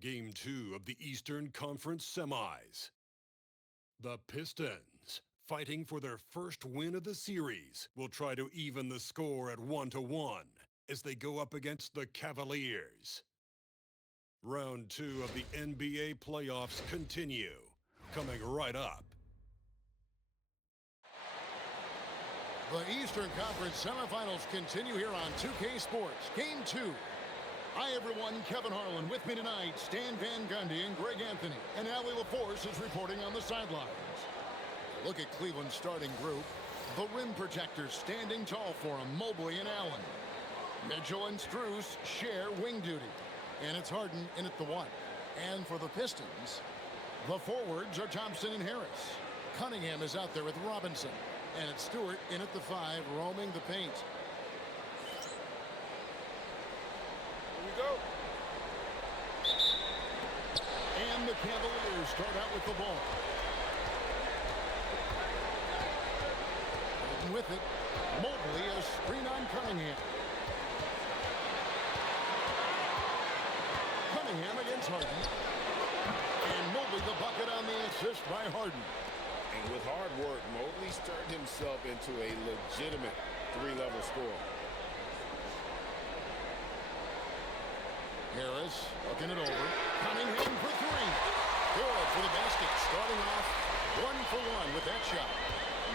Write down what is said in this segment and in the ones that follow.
Game 2 of the Eastern Conference Semis. The Pistons, fighting for their first win of the series, will try to even the score at 1-1 as they go up against the Cavaliers. Round 2 of the NBA playoffs continue, coming right up. The Eastern Conference semifinals continue here on 2K Sports. Game 2. Hi, everyone. Kevin Harlan with me tonight. Stan Van Gundy and Greg Anthony. And Allie LaForce is reporting on the sidelines. Look at Cleveland's starting group. The rim protectors standing tall for them, Mobley and Allen. Mitchell and Strus share wing duty. And it's Harden in at the 1. And for the Pistons, the forwards are Thompson and Harris. Cunningham is out there with Robinson. And it's Stewart in at the 5, roaming the paint. Here we go. And the Cavaliers start out with the ball. Harden with it. Mobley, a screen on Cunningham. Cunningham against Harden. And Mobley the bucket on the assist by Harden. And with hard work, Mobley's turned himself into a legitimate three-level scorer. Harris looking it over. Cunningham for 3. Good for the basket. Starting off 1 for 1 with that shot.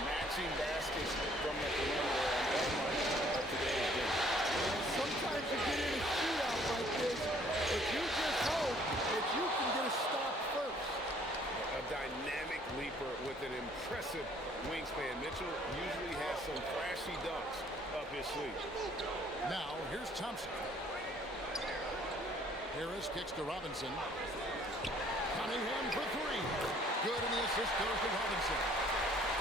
Matching baskets from the perimeter on that much of today's game. Sometimes you get in a shootout like this, but you just hope that you can get a stop first. A dynamic leaper with an impressive wingspan. Mitchell usually has some flashy dunks up his sleeve. Now, here's Thompson. Harris kicks to Robinson. Cunningham for 3. Good, and the assist goes to Robinson.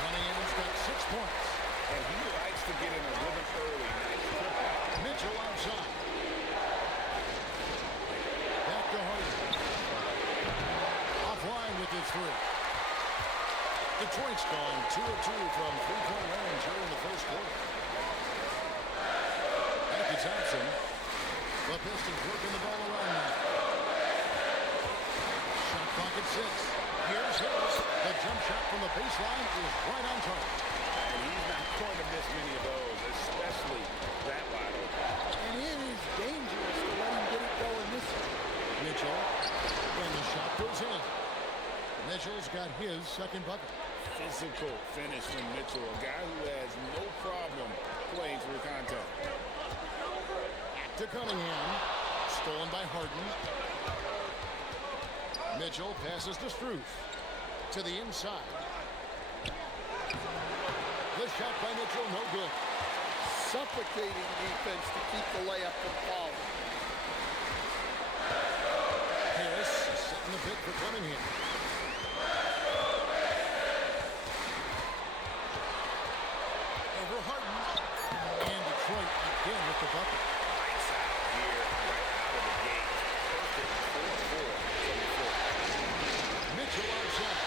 Cunningham's got 6 points. And he likes to get in a rhythm early. Mitchell outside. Back to Harden. Offline with his 3. Detroit's gone 2 of 2 from three-point range here in the first quarter. Back to Thompson. The Pistons working the ball around now. Shot clock at 6. Here's Harris. The jump shot from the baseline is right on target. And he's not going to miss many of those, especially that wide open. And it is dangerous to let him get it going this way. Mitchell. And the shot goes in. Mitchell's got his second bucket. Physical finish from Mitchell, a guy who has no problem playing through contact. Back to Cunningham. Stolen by Harden. Mitchell passes to Strus. To the inside. The shot by Mitchell, no good. Suffocating defense to keep the layup from falling. Harris setting the pick for Cunningham. Over Harden. And Detroit again with the bucket. Lights out here right out of the gate. Perfect 4-4 from the floor. Mitchell outside.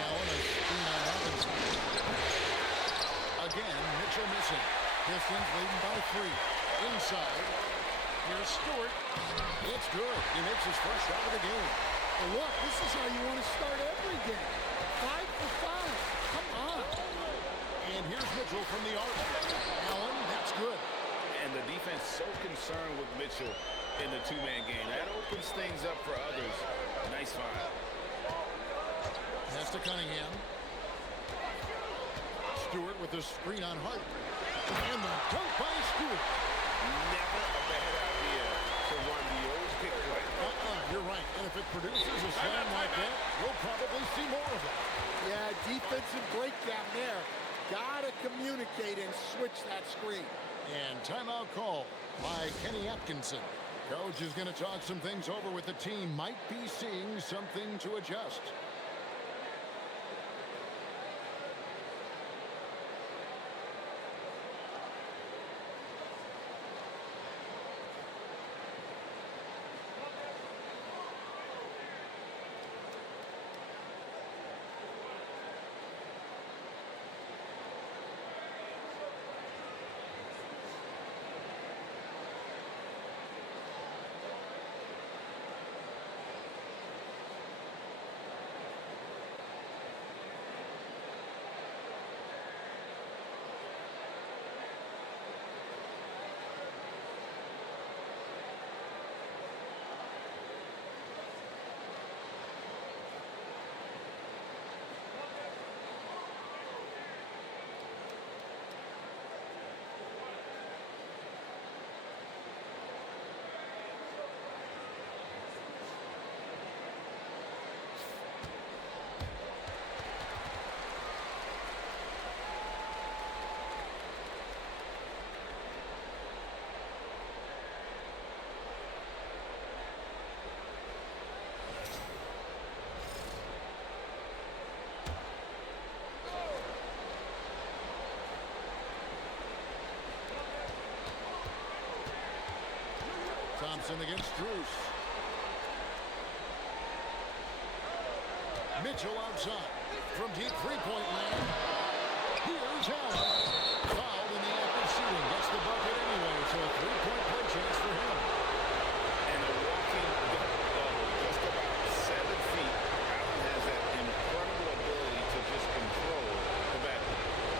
Allen a screen on Robinson. Again, Mitchell missing. Pistons leading by 3. Inside. Here's Stewart. It's good. He makes his first shot of the game. Well, look, this is how you want to start every game. 5 for 5. Come on. And here's Mitchell from the arc. Allen, that's good. And the defense so concerned with Mitchell in the two-man game. That opens things up for others. Nice find. Pass to Cunningham. Stewart with the screen on Hart. And the dunk by Stewart. Never a bad idea to run the old pick play. You're right. And if it produces a slam like that, we'll probably see more of it. Yeah, defensive breakdown there. Gotta communicate and switch that screen. And timeout call by Kenny Atkinson. Coach is going to talk some things over with the team. Might be seeing something to adjust. Thompson against Strus. Mitchell outside. From deep three-point land. Here's Allen. Fouled in the act of shooting. Gets the bucket anyway, so a three-point play chance for him. And a walking double, just about 7 feet. Allen has that incredible ability to just control the basketball.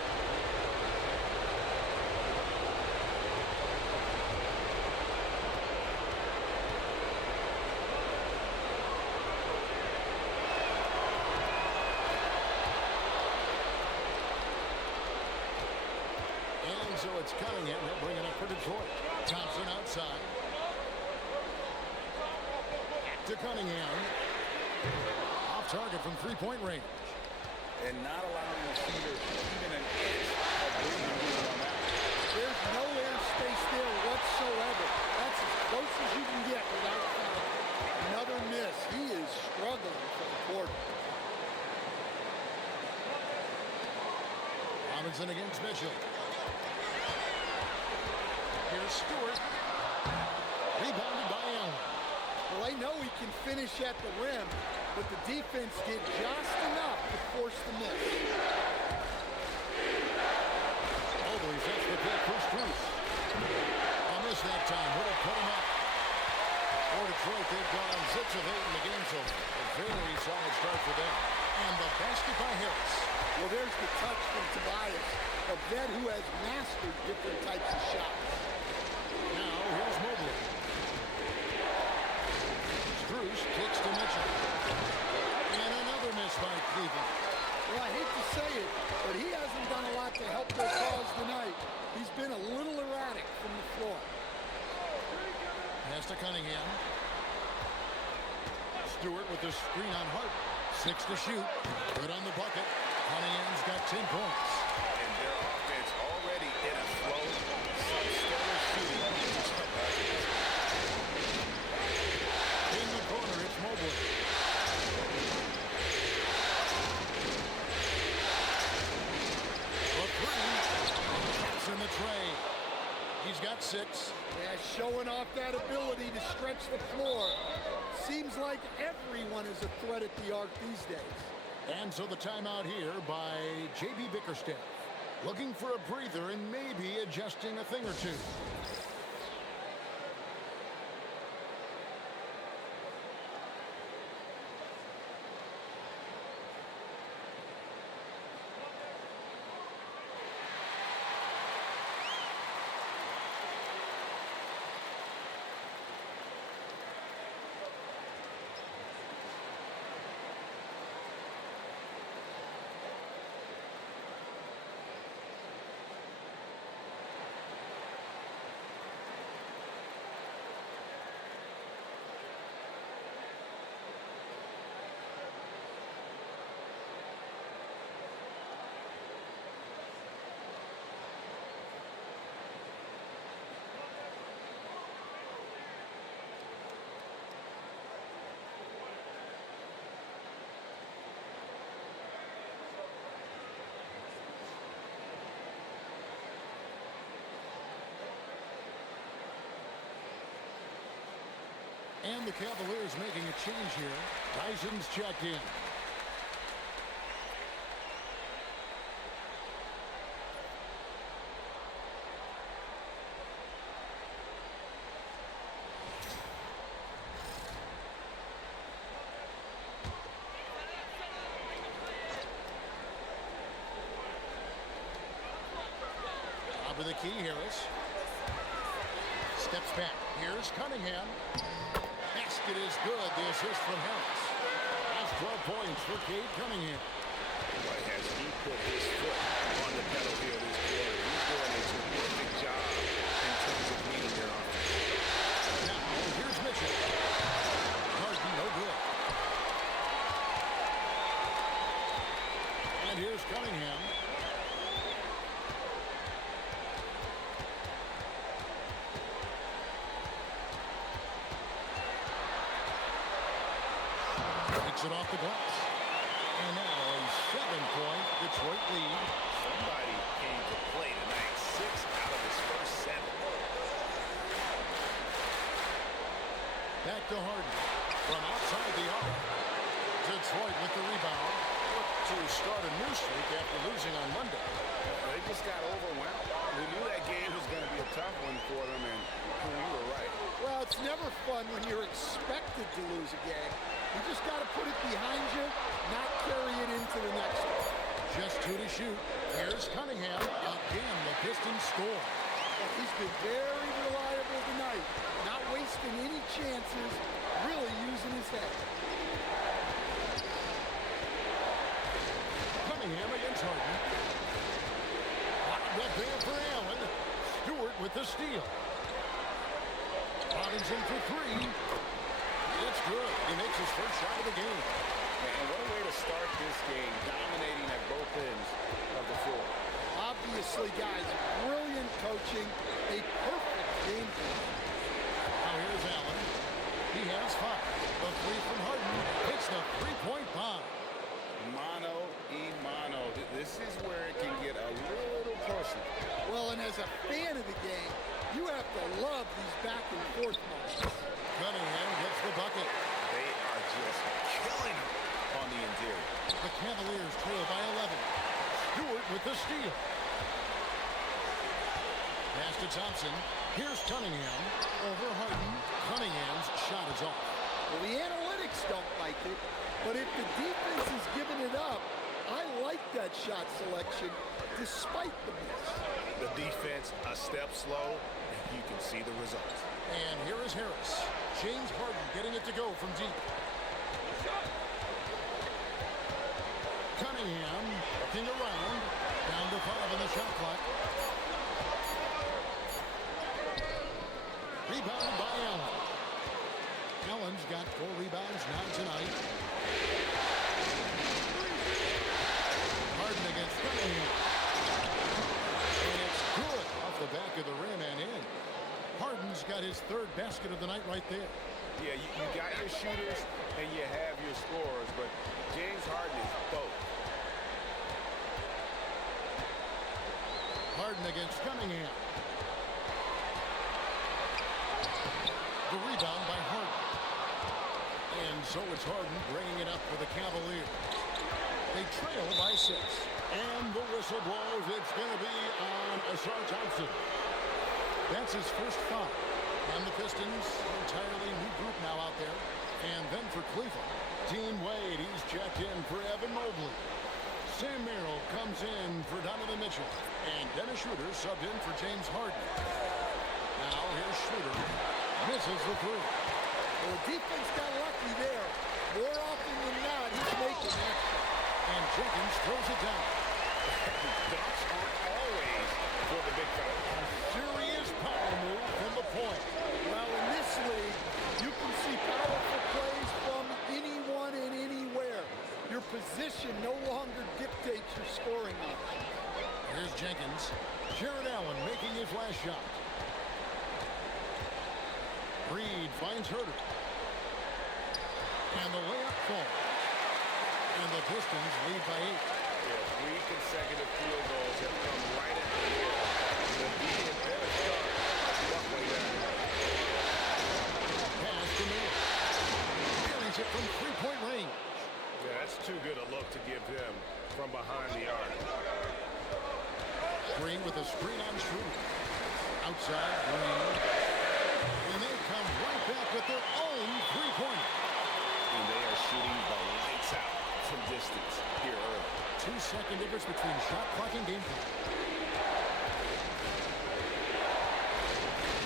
And so it's Cunningham. He'll bring it up for Detroit. Thompson outside. To Cunningham. Off target from three-point range. And not allowing the shooter even an inch of breathing room on that. There's no airspace there whatsoever. That's as close as you can get without foul. Another miss. He is struggling for the quarter. Robinson against Mitchell. Here's Stewart. Rebounded by Allen. Well, they know he can finish at the rim, but the defense did just enough to force the miss. Mobley sets the pick for Strus. A miss that time. Would have put him up. For Detroit, they've gone 6 of 8 in the game, so a very solid start for them. And the basket by Harris. Well, there's the touch from Tobias, a vet who has mastered different types of shots. Now, here's Mobley. Strus kicks to Mitchell. And another miss by Cleveland. Well, I hate to say it, but he hasn't done a lot to help their cause tonight. He's been a little erratic from the floor. Pass to Cunningham. Stewart with the screen on Hart. 6 to shoot. Good on the bucket. Cunningham's got 10 points. And their offense already in a flow. Some stellar shooting. In the corner, it's Mobley. A three. That's in the tray. He's got 6. Yeah, showing off that ability to stretch the floor. Seems like everyone is a threat at the arc these days. And so the timeout here by J.B. Bickerstaff. Looking for a breather and maybe adjusting a thing or two. And the Cavaliers making a change here. Tyson's checked in. Top of the key, Harris. Steps back. Here's Cunningham. Basket is good. The assist from Harris. That's 12 points for Cade Cunningham. Boy, has he put his foot on the pedal here this quarter. He's doing a terrific job in terms of leading their offense. Now, here's Mitchell. Harden, no good. And here's Cunningham. It off the glass. And now a 7-point Detroit lead. Somebody came to play tonight. 6 out of his first 7. Back to Harden. From outside the arc. Detroit with the rebound. To start a new streak after losing on Monday. They just got overwhelmed. We knew that game was going to be a tough one for them, and we were right. Well, it's never fun when you're expected to lose a game. You just got to put it behind you, not carry it into the next one. Just 2 to shoot. Here's Cunningham. Again, the Pistons score. Well, he's been very reliable tonight. Not wasting any chances, really using his head. Cunningham against Harden. Lobbed up there for Allen. Stewart with the steal. Robinson for 3. It's good. He makes his first shot of the game. And what a way to start this game, dominating at both ends of the floor. Obviously, guys, brilliant coaching, a perfect game plan. Now here's Allen. He has 5. The 3 from Harden. Hits the three-point bomb. Mano y mano. This is where it can get a little personal. Well, and as a fan of the game, you have to love these back-and-forth moments. Cunningham gets the bucket. They are just killing him on the interior. The Cavaliers trail by 11. Stewart with the steal. Pass to Thompson. Here's Cunningham. Over Harden. Cunningham's shot is off. Well, the analytics don't like it, but if the defense is giving it up, I like that shot selection despite the miss. The defense a step slow, and you can see the results. And here is Harris. James Harden getting it to go from deep. Cunningham looking around. Down to 5 on the shot clock. Rebounded by Allen. Allen's got 4 rebounds now tonight. Harden against Cunningham. And it's good off the back of the rim and in. Harden's got his 3rd basket of the night right there. Yeah, you got your shooters and you have your scorers, but James Harden is both. Harden against Cunningham. The rebound by Harden. And so it's Harden bringing it up for the Cavaliers. They trail by 6. And the whistle blows. It's going to be on Asar Thompson. That's his first foul. And the Pistons, entirely new group now out there. And then for Cleveland, Dean Wade, he's checked in for Evan Mobley. Sam Merrill comes in for Donovan Mitchell. And Dennis Schroeder subbed in for James Harden. Now here's Schroeder. Misses the 3. Well, the defense got lucky there. More often than not, he's making that. And Jenkins throws it down. Dunks aren't always for the big fella. Serious power move from the point. Well, in this league, you can see powerful plays from anyone and anywhere. Your position no longer dictates your scoring options. Here's Jenkins. Jared Allen making his last shot. Reed finds Herter. And the layup falls. And the Pistons lead by 8. Yeah, 3 consecutive field goals have come right at the end. The defense better start halfway down. Pass to Miller. Carries it from 3-point range. Yeah, that's too good a look to give him from behind the arc. Green with a screen on Schroeder. Outside, Green. And they come right back with their own 3-pointer. And they are shooting the lights out from distance here early. 2-second difference between shot clock and game clock.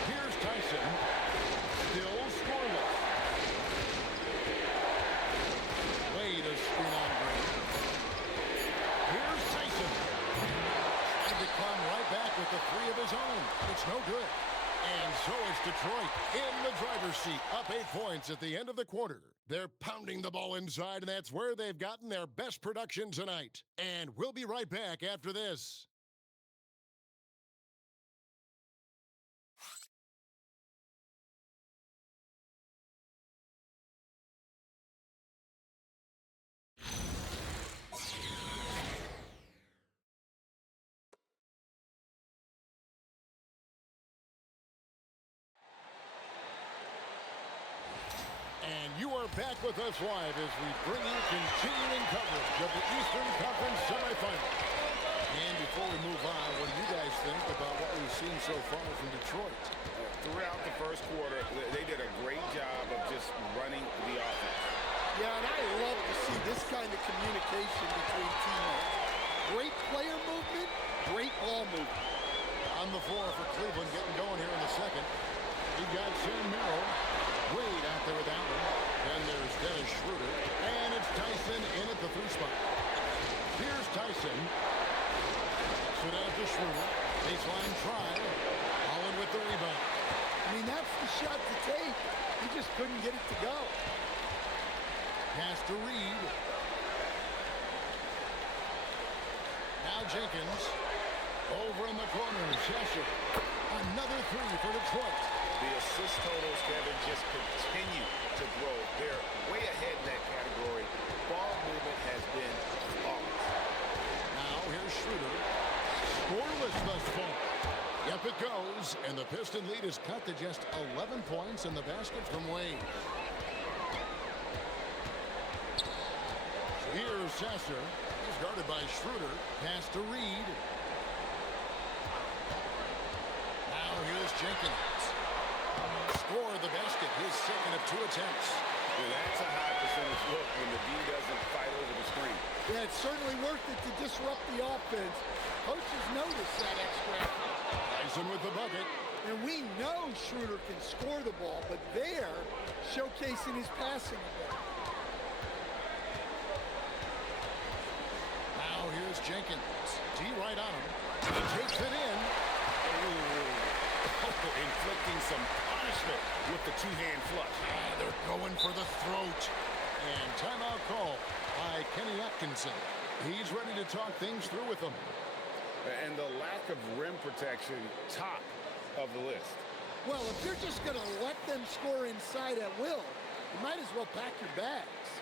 Here's Tyson. Still scoreless. Wade a screen on Green. Here's Tyson. Trying to come right back with the 3 of his own. It's no good. And so it's Detroit in the driver's seat, up 8 points at the end of the quarter. They're pounding the ball inside, and that's where they've gotten their best production tonight. And we'll be right back after this. And you are back with us live as we bring you continuing coverage of the Eastern Conference semifinals. And before we move on, what do you guys think about what we've seen so far from Detroit? Throughout the first quarter, they did a great job of just running the offense. Yeah, and I love to see this kind of communication between teammates. Great player movement, great ball movement. On the floor for Cleveland, getting going here in the second. You've got Sam Merrill. Wade out there with Allen. Then there's Dennis Schroeder. And it's Tyson in at the 3 spot. Here's Tyson. So down to Schroeder. Baseline try. Allen with the rebound. I mean, that's the shot to take. He just couldn't get it to go. Pass to Reed. Now Jenkins. Over in the corner. Cheshire. Another 3 for Detroit. The assist totals, Kevin, just continue to grow. They're way ahead in that category. Ball movement has been flawless. Now here's Schroeder. Scoreless thus far. Yep, it goes. And the Piston lead is cut to just 11 points in the basket from Wade. Here's Sasser. He's guarded by Schroeder. Pass to Reed. Now here's Jenkins. Score the basket, his second of 2 attempts. Well, that's a high percentage look when the D doesn't fight over the screen. Yeah, it's certainly worth it to disrupt the offense. Coaches notice that extra effort. Tyson with the bucket. And we know Schroeder can score the ball, but they're showcasing his passing ability. Now here's Jenkins. D right on him. He takes it in. Inflicting some punishment with the 2-hand flush. They're going for the throat. And timeout call by Kenny Atkinson. He's ready to talk things through with them. And the lack of rim protection, top of the list. Well, if you're just going to let them score inside at will, you might as well pack your bags.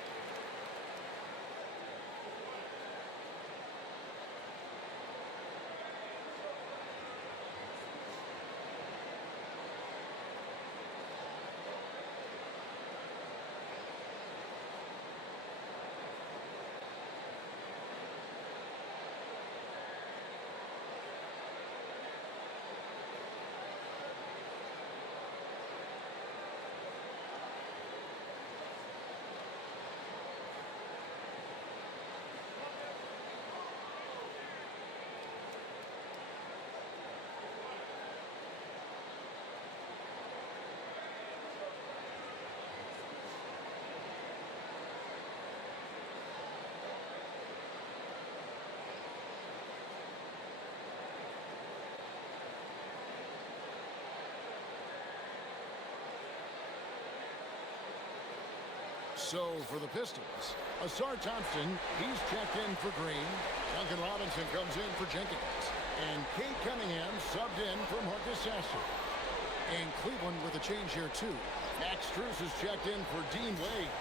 So for the Pistons, Asar Thompson, he's checked in for Green. Duncan Robinson comes in for Jenkins. And Kate Cunningham subbed in for Marcus Sasser. And Cleveland with a change here too. Max Strus is checked in for Dean Wade.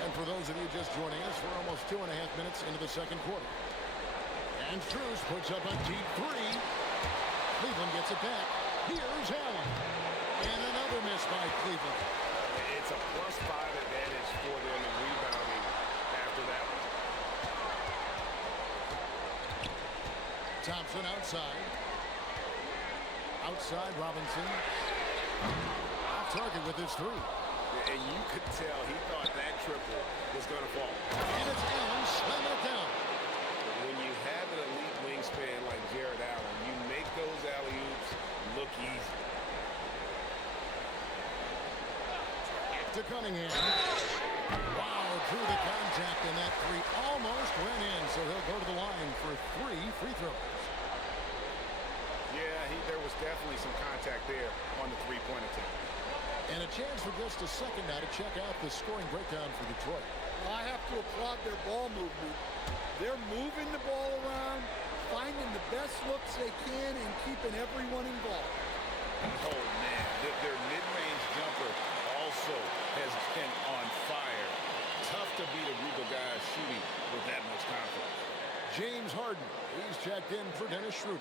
And for those of you just joining us, we're almost 2.5 minutes into the second quarter. And Strus puts up a deep 3. Cleveland gets it back. Here's Allen. And another miss by Cleveland. It's a +5 advantage for them in rebounding after that one. Thompson outside. Outside Robinson. Off target with his 3. And you could tell he thought that triple was going to fall. And it's Allen slamming it down. When you have an elite wingspan like Jared Allen, you make those alley-oops look easy. Back to Cunningham. Wow, drew the contact, and that 3 almost went in, so he'll go to the line for 3 free throws. Yeah, there was definitely some contact there on the 3-point attempt. And a chance for just a second now to check out the scoring breakdown for Detroit. Well, I have to applaud their ball movement. They're moving the ball around, finding the best looks they can, and keeping everyone involved. Oh, man, their mid-range jumper also has been on fire. Tough to beat a group of guys shooting with that much confidence. James Harden. He's checked in for Dennis Schroeder.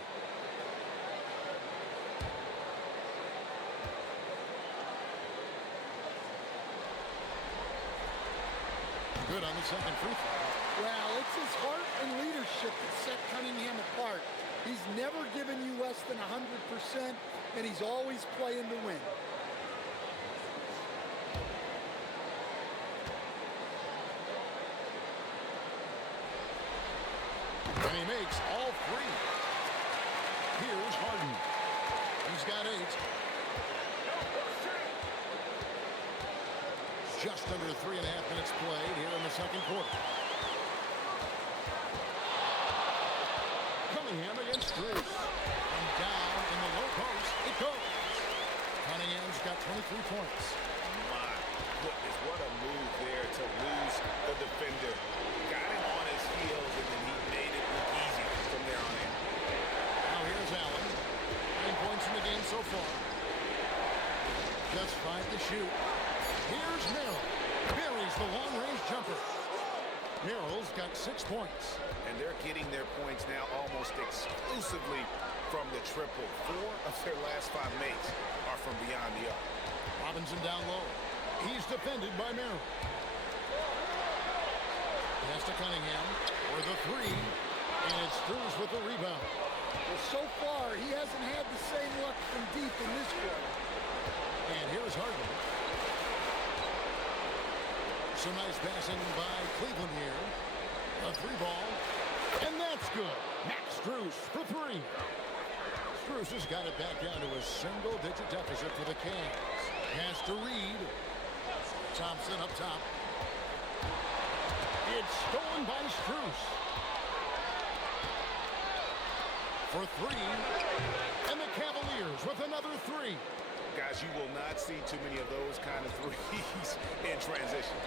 Good on the second free throw. Well, it's his heart and leadership that set Cunningham apart. He's never given you less than 100%, and he's always playing to win. And he makes all three. Here's Harden. He's got 8. Just under 3.5 minutes played here in the second quarter. Cunningham against Strus. And down in the low post, it goes. Cunningham's got 23 points. My goodness, what a move there to lose the defender. Got him on his heels, and then he made it look easy from there on in. Now here's Allen. 9 points in the game so far. Just 5 to shoot. Here's Merrill. Buries the long-range jumper. Merrill's got 6 points. And they're getting their points now almost exclusively from the triple. 4 of their last 5 makes are from beyond the arc. Robinson down low. He's defended by Merrill. Pass to Cunningham for the 3. And it's Strus with the rebound. Well, so far, he hasn't had the same luck from deep in this quarter. And here's Harden. Some nice passing by Cleveland here. A 3-ball. And that's good. Max Strus for 3. Strus has got it back down to a single-digit deficit for the Cavs. Pass to Reed. Thompson up top. It's stolen by Strus. For 3. And the Cavaliers with another 3. Guys, you will not see too many of those kind of threes in transition.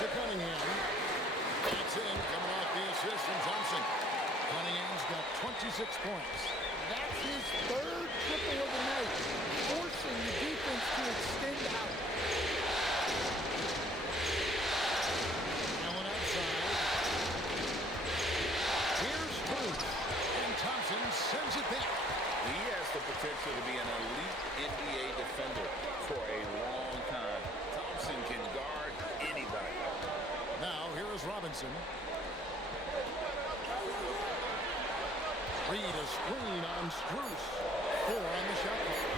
To Cunningham. That's in, coming off the assist from Thompson. Cunningham's got 26 points. That's his 3rd triple of the night, forcing the defense to extend out. Allen outside. Here's Strus. And Thompson sends it back. He has the potential to be an elite NBA defender for a long time. Thompson can guard anybody. Now, here is Robinson. Reed a screen on Strus. 4 on the shot clock.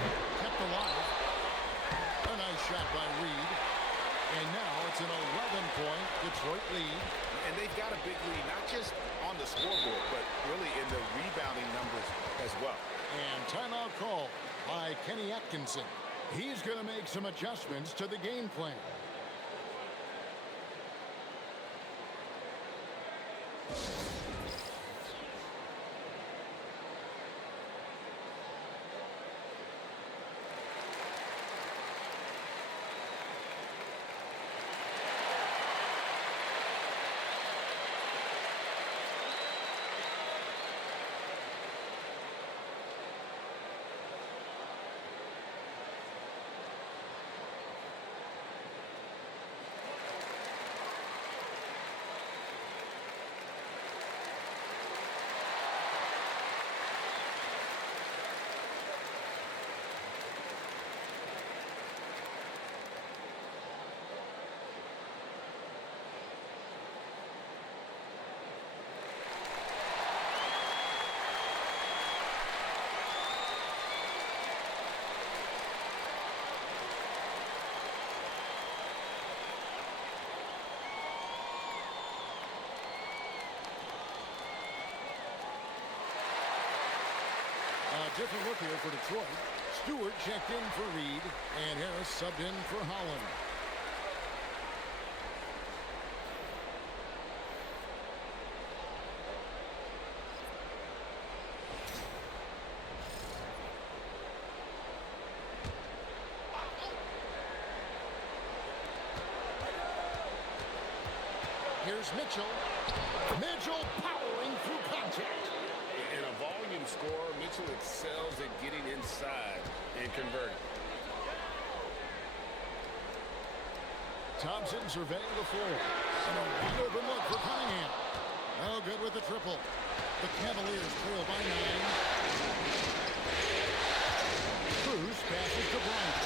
Kept alive. A nice shot by Reed. And now it's an 11-point Detroit lead. And they've got a big lead, not just on the scoreboard, but really in the rebounding numbers as well. And timeout call by Kenny Atkinson. He's going to make some adjustments to the game plan. Different look here for Detroit. Stewart checked in for Reed, and Harris subbed in for Holland. Here's Mitchell. Mitchell powering through contact. In a volume scorer, Mitchell excels at getting inside and converting. Thompson surveying the floor. And a wide open look for Cunningham. No good with the triple. The Cavaliers trail by 9. Cruz passes to Bryant.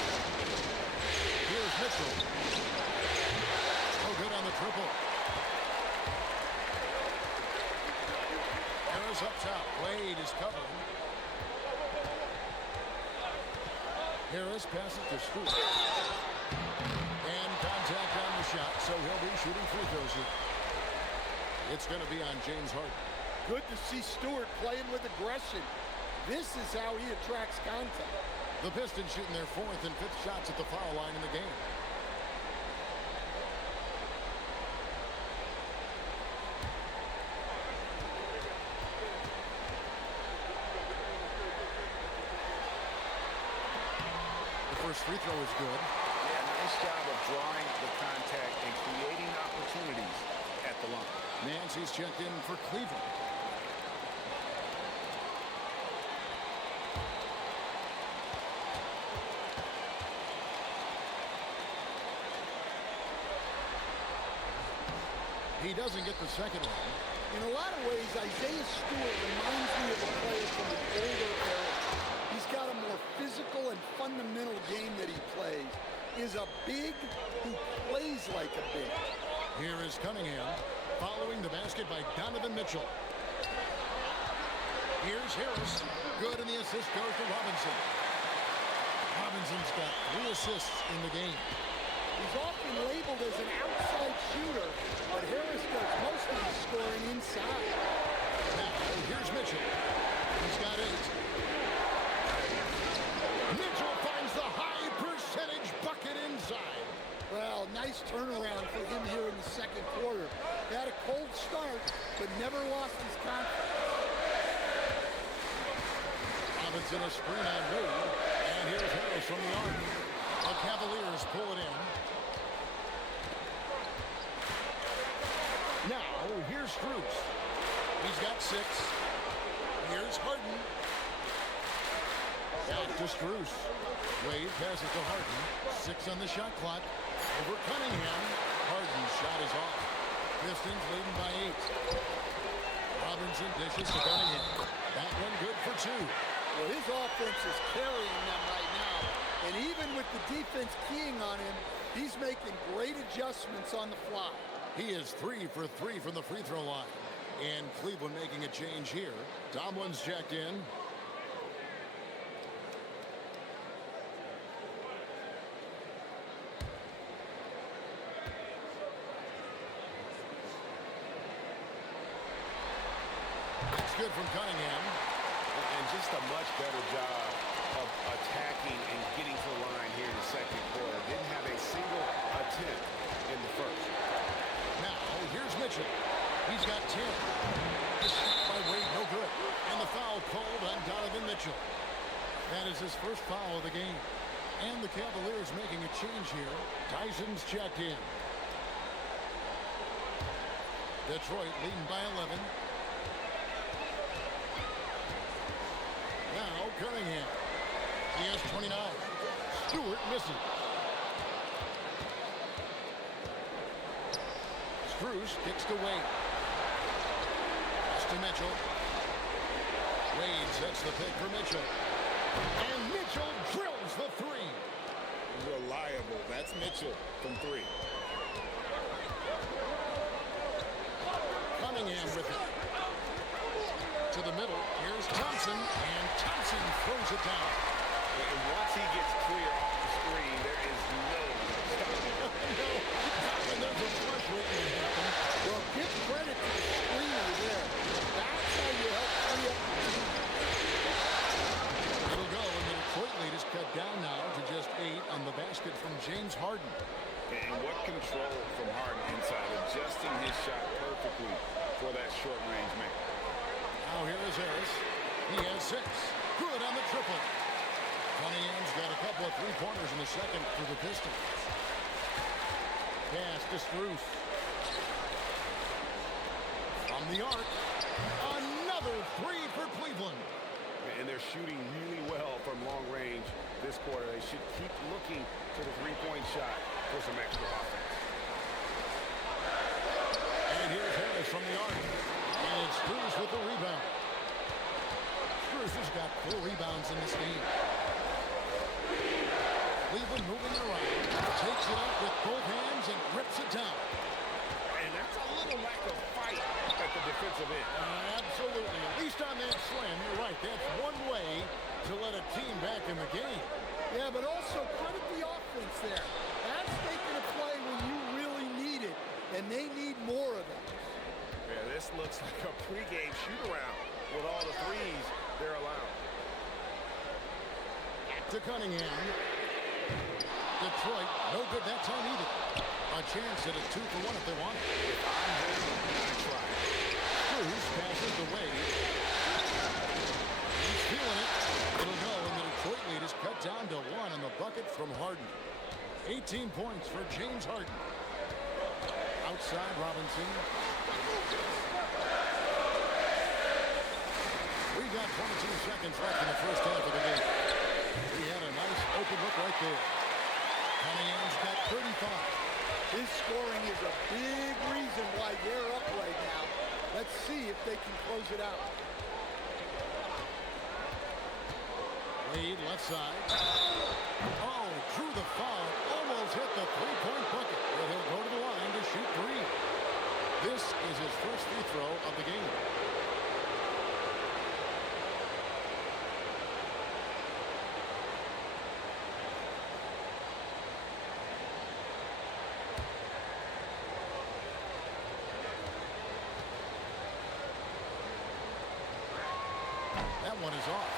Here's Mitchell. No good on the triple. Harris up top. Wade is covering. Harris passes to Stewart. And contact on the shot, so he'll be shooting free throws here. It's going to be on James Harden. Good to see Stewart playing with aggression. This is how he attracts contact. The Pistons shooting their 4th and 5th shots at the foul line in the game. The first free throw is good. Yeah, nice job of drawing the contact and creating opportunities at the line. Nancy's checked in for Cleveland. He doesn't get the second one. In a lot of ways, Isaiah Stewart reminds me of a player from an older era. He's got a more physical and fundamental game that he plays. Is a big who plays like a big. Here is Cunningham following the basket by Donovan Mitchell. Here's Harris. Good, and the assist goes to Robinson. Robinson's got 3 assists in the game. He's often labeled as an outside shooter, but Harris does most of his scoring inside. Now, here's Mitchell. He's got 8. Mitchell finds the high percentage bucket inside. Well, nice turnaround for him here in the second quarter. He had a cold start, but never lost his confidence. Robinson a screen on Wade, and here's Harris from the arc. The Cavaliers pull it in. Now, here's Strus. He's got 6. Here's Harden. Back to Strus. Wade passes to Harden. 6 on the shot clock. Over Cunningham. Harden's shot is off. Pistons leading by 8. Robinson dishes to Cunningham. That one good for 2. Well, his offense is carrying them right now. And even with the defense keying on him, he's making great adjustments on the fly. He is 3 for 3 from the free throw line. And Cleveland making a change here. Tomlin's checked in. It's good from Cunningham. And just a much better job of attacking and getting to the line here in the second quarter. Didn't have a single attempt in the first. Now, here's Mitchell. He's got 10. The shot by Wade, no good. And the foul called on Donovan Mitchell. That is his first foul of the game. And the Cavaliers making a change here. Tyson's checked in. Detroit leading by 11. Now Cunningham. He has 29. Stewart misses. Strus kicks to Wade. Pass to Mitchell. Wade sets the pick for Mitchell. And Mitchell drills the 3. Reliable. That's Mitchell from 3. Cunningham with it. To the middle. Here's Thompson. And Thompson throws it down. And once he gets clear off the screen, there is no stopping him. And there's a flush waiting to happen. Well, give credit to the screener there. That's how you help free up the team. It'll go, and the Detroit lead is cut down now to just 8 on the basket from James Harden. And what control from Harden inside, adjusting his shot perfectly for that short-range man. Now here is Harris. He has 6. Good on the triple. Cunningham's got a couple of three-pointers in the second for the Pistons. Pass to Strus. From the arc. Another 3 for Cleveland. And they're shooting really well from long range this quarter. They should keep looking to the three-point shot for some extra offense. And here's Harris from the arc. And it's Cruz with the rebound. Cruz has got 4 rebounds in this game. Cleveland moving it around. Takes it up with both hands and grips it down. And that's a little lack of fight at the defensive end. Absolutely. At least on that slam, you're right. That's one way to let a team back in the game. Yeah, but also credit the offense there. That's making a play when you really need it, and they need more of that. Yeah, this looks like a pregame shoot-around with all the threes they're allowed. To Cunningham. Detroit, no good that time either. A chance at a 2 for 1 if they want it. If I'm him, I try. Cruz passes away. He's feeling it. It'll go, and the Detroit lead is cut down to 1 on the bucket from Harden. 18 points for James Harden. Outside Robinson. We got 22 seconds left in the first half of the game. He had a nice open look right there. Cunningham's got 35. His scoring is a big reason why they're up right now. Let's see if they can close it out. Wade left side. Oh, drew the foul. Almost hit the three-point bucket. But he'll go to the line to shoot 3. This is his first free throw of the game. That one is off.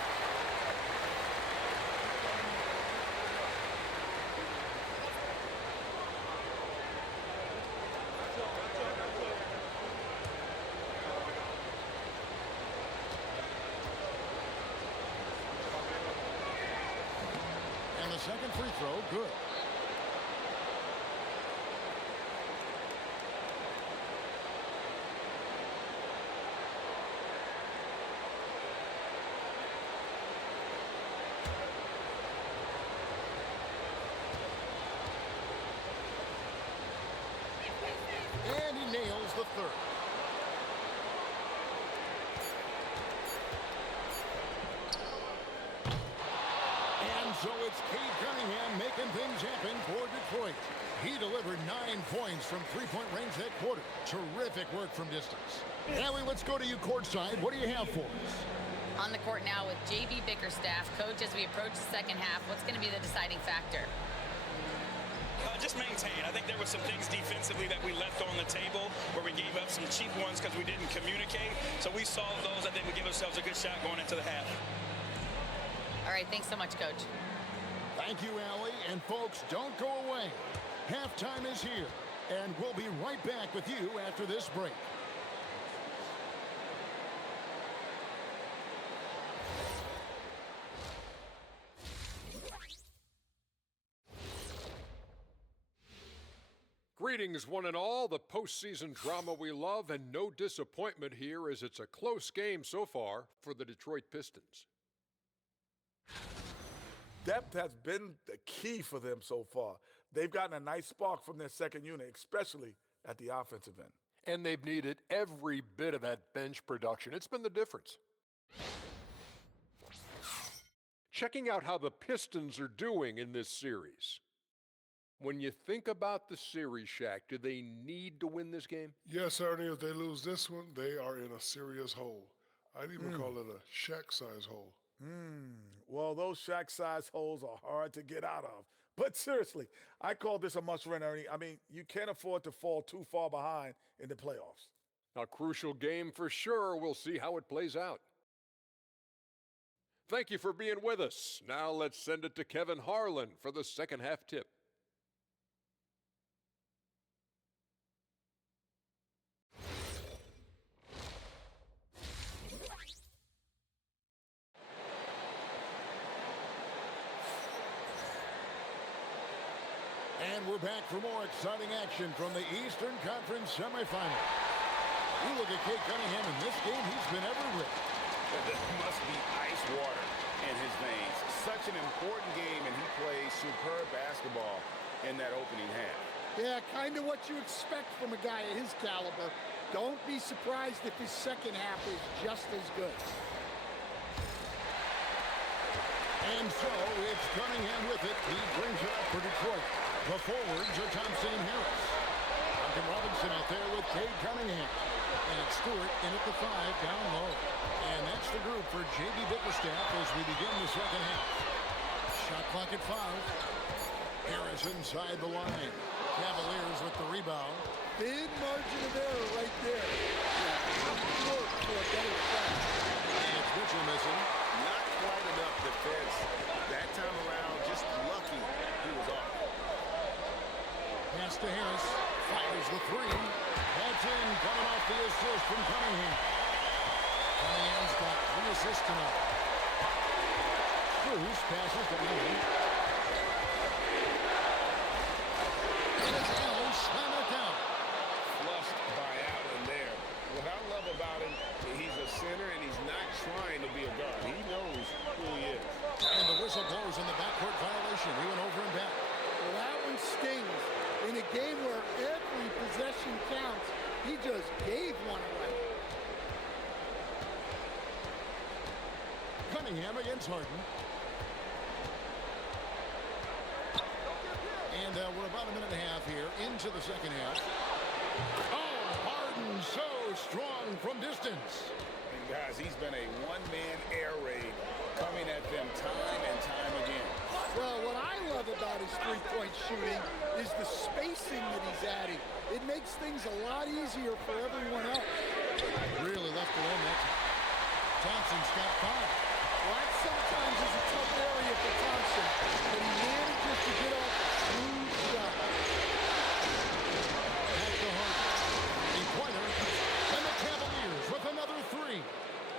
And the second free throw, good. And he nails the third. And so it's Cade Cunningham making things happen for Detroit. He delivered 9 points from three-point range that quarter. Terrific work from distance. Allie, let's go to you courtside. What do you have for us? On the court now with J.B. Bickerstaff. Coach, as we approach the second half, what's going to be the deciding factor? Just maintain. I think there were some things defensively that we left on the table where we gave up some cheap ones because we didn't communicate. So we solved those. I think we give ourselves a good shot going into the half. All right, thanks so much, Coach. Thank you, Allie. And folks, don't go away. Halftime is here, and we'll be right back with you after this break. Greetings, one and all. The postseason drama we love, and no disappointment here as it's a close game so far for the Detroit Pistons. Depth has been the key for them so far. They've gotten a nice spark from their second unit, especially at the offensive end. And they've needed every bit of that bench production. It's been the difference. Checking out how the Pistons are doing in this series. When you think about the series, Shaq, do they need to win this game? Yes, Ernie, if they lose this one, they are in a serious hole. I'd even call it a Shaq-size hole. Well, those Shaq-size holes are hard to get out of. But seriously, I call this a must-win, Ernie. I mean, you can't afford to fall too far behind in the playoffs. A crucial game for sure. We'll see how it plays out. Thank you for being with us. Now let's send it to Kevin Harlan for the second half tip. And we're back for more exciting action from the Eastern Conference semifinal. You look at Cade Cunningham in this game, he's been everywhere. There must be ice water in his veins. Such an important game, and he plays superb basketball in that opening half. Yeah, kind of what you expect from a guy of his caliber. Don't be surprised if his second half is just as good. And so it's Cunningham with it. He brings it up for Detroit. The forwards are Thompson and Harris. Duncan Robinson out there with Cade Cunningham. And it's Stewart in at the 5 down low. And that's the group for J.B. Bickerstaff as we begin the second half. Shot clock at 5. Harris inside the line. Cavaliers with the rebound. Big margin of error right there. Work for a better shot. And it's Mitchell missing. Not quite enough defense. That time around, just lucky he was off. Pass to Harris. Fires the 3. That's in. Coming off the assist from Cunningham. Cunningham's got 3 assists tonight. Cruz passes to Allen. And it's Allen slam it down. Flushed by Allen there. What I love about him, he's a center and he's not trying to be a guard. He knows who he is. And the whistle blows on the backcourt violation. He went over and back. Well, that one stings. In a game where every possession counts, he just gave one away. Cunningham against Harden. And we're about a minute and a half here into the second half. Oh, Harden so strong from distance. And guys, he's been a one-man air raid coming at them time and time again. Well, what I love about his three-point shooting is the spacing that he's adding. It makes things a lot easier for everyone else. Really left alone that time. Thompson's got 5. Well, that sometimes is a tough area for Thompson, but he manages to get off a smooth shot. Back to Harden. A pointer. And the Cavaliers with another 3.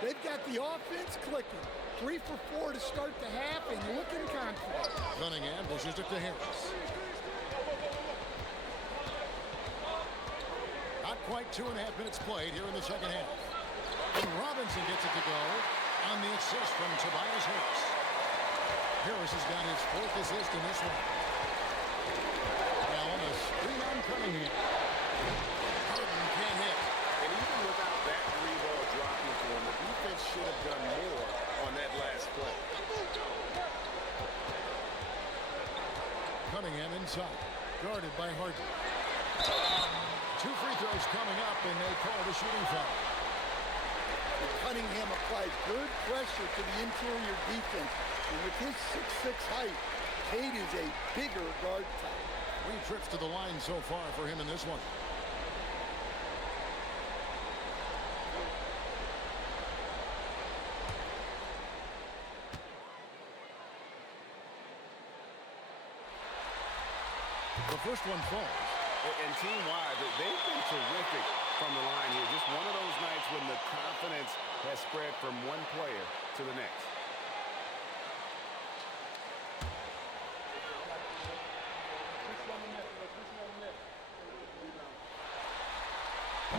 They've got the offense clicking. 3 for 4 to start the half and looking confident. Cunningham pushes it to Harris. Not quite 2.5 minutes played here in the second half. And Robinson gets it to go on the assist from Tobias Harris. Harris has got his 4th assist in this one. Now on a screen on Cunningham. Harden can't hit. And even without that 3-ball dropping for him, the defense should have done more on that last play. Cunningham inside. Guarded by Harden. 2 free throws coming up, and they call the shooting foul. Cunningham applied good pressure to the interior defense. And with his 6'6" height, Cade is a bigger guard type. 3 trips to the line so far for him in this one. The first one falls. And team-wide, they've been terrific from the line here. Just one of those nights when the confidence has spread from one player to the next.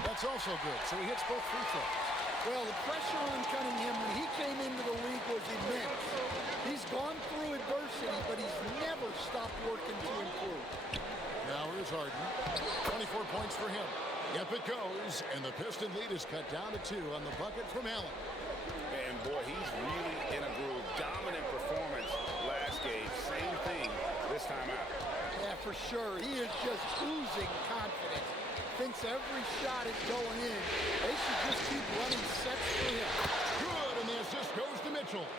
That's also good. So he hits both free throws. Well, the pressure on Cunningham when he came into the league was immense. He's gone through adversity, but he's never stopped working to improve. Now here's Harden. 24 points for him. Yep, it goes. And the Piston lead is cut down to 2 on the bucket from Allen. And boy, he's really in a groove. Dominant performance last game. Same thing this time out. Yeah, for sure. He is just oozing confidence. Thinks every shot is going in. They should just keep running sets for him. Good, and the assist goes to Mitchell.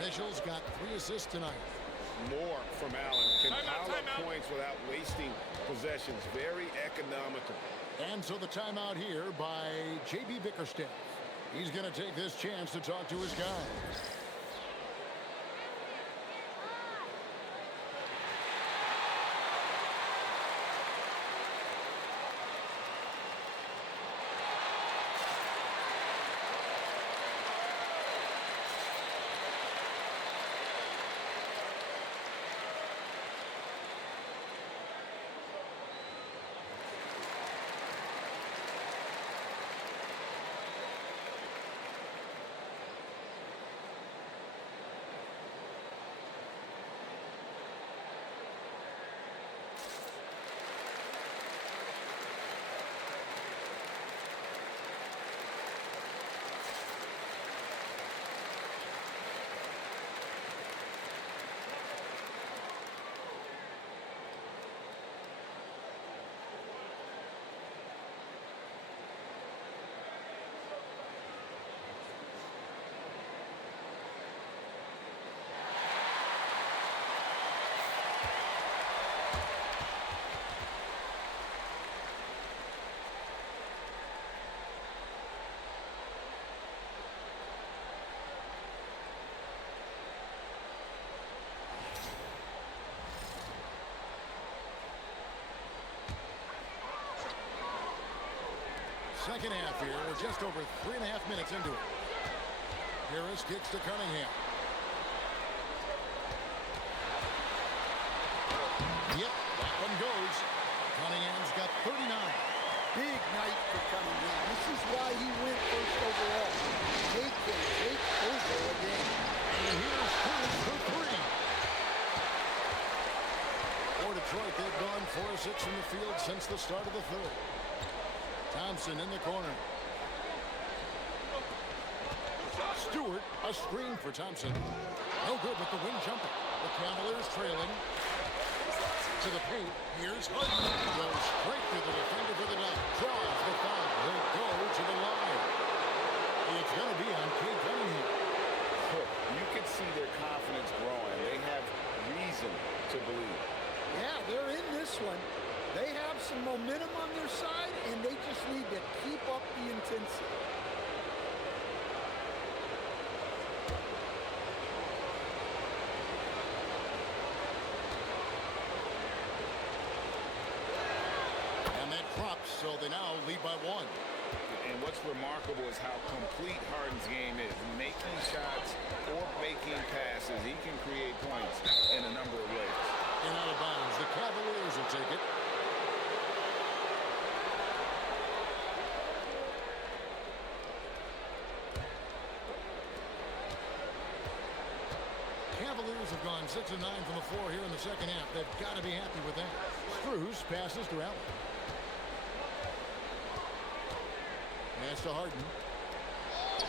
Mitchell's got 3 assists tonight. More from Allen. Can pile up points without wasting possessions. Very economical. And so the timeout here by J.B. Bickerstaff. He's going to take this chance to talk to his guys. second half here. We're just over 3.5 minutes into it. Harris kicks to Cunningham. Yep, that one goes. Cunningham's got 39. Big night for Cunningham. This is why he went first overall. They can take over a game. And here's Cruz for three. For Detroit, they've gone 4 of 6 from the field since the start of the third. Thompson in the corner. Stewart, a screen for Thompson. No good with the wing jumper. The Cavaliers trailing. To the paint. Here's Harden. Goes straight through the defender for the dunk. Draws the foul. He'll go to the line. It's going to be on Cade Cunningham. You can see their confidence growing. They have reason to believe. Yeah, they're in this one. They have some momentum on their side, and they just need to keep up the intensity. And that drops, so they now lead by 1. And what's remarkable is how complete Harden's game is. Making shots or making passes, he can create points in a number of ways. And out of bounds, the Cavaliers will take it. Cavaliers have gone 6 of 9 from the floor here in the second half. They've got to be happy with that. Strus passes to Allen. Pass to Harden.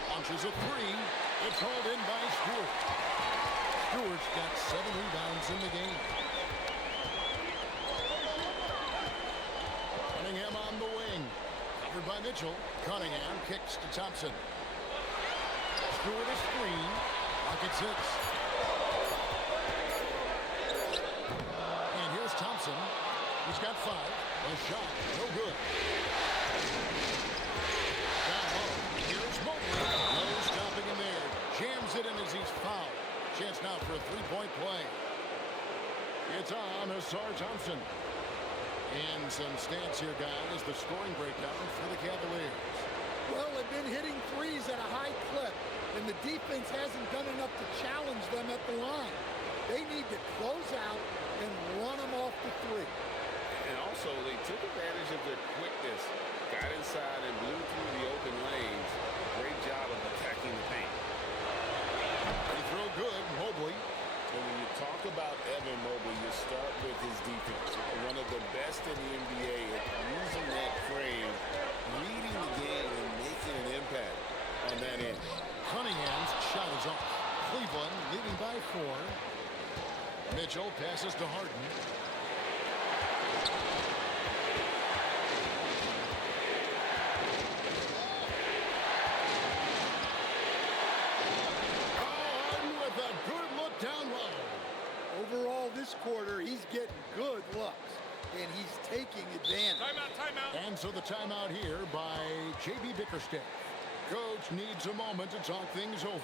Launches a three. It's hauled in by Stewart. Stewart's got 7 rebounds in the game. Cunningham on the wing. Covered by Mitchell. Cunningham kicks to Thompson. Stewart a screen. Pocket 6. And here's Thompson. He's got 5. A shot. No good. Down low. Here's Mobley. No stopping him there. Jams it in as he's fouled. Chance now for a 3-point play. It's on Asar Thompson. And some stats here, guys. The scoring breakdown for the Cavaliers. Well, they've been hitting threes at a high clip, and the defense hasn't done enough to challenge them at the line. They need to close out and run them off the three. And also, they took advantage of their quickness, got inside and blew through the open lanes. Great job of attacking the paint. They throw good, Mobley. And when you talk about Evan Mobley, you start with his defense. One of the best in the NBA at using that frame, reading the game, and making an impact on that end. Cunningham's shot is off. Cleveland leading by 4. Mitchell passes to Harden. Harden with a good look down low. Overall, this quarter, he's getting good looks, and he's taking advantage. And so the timeout here by J.B. Bickerstaff. Coach needs a moment to talk things over.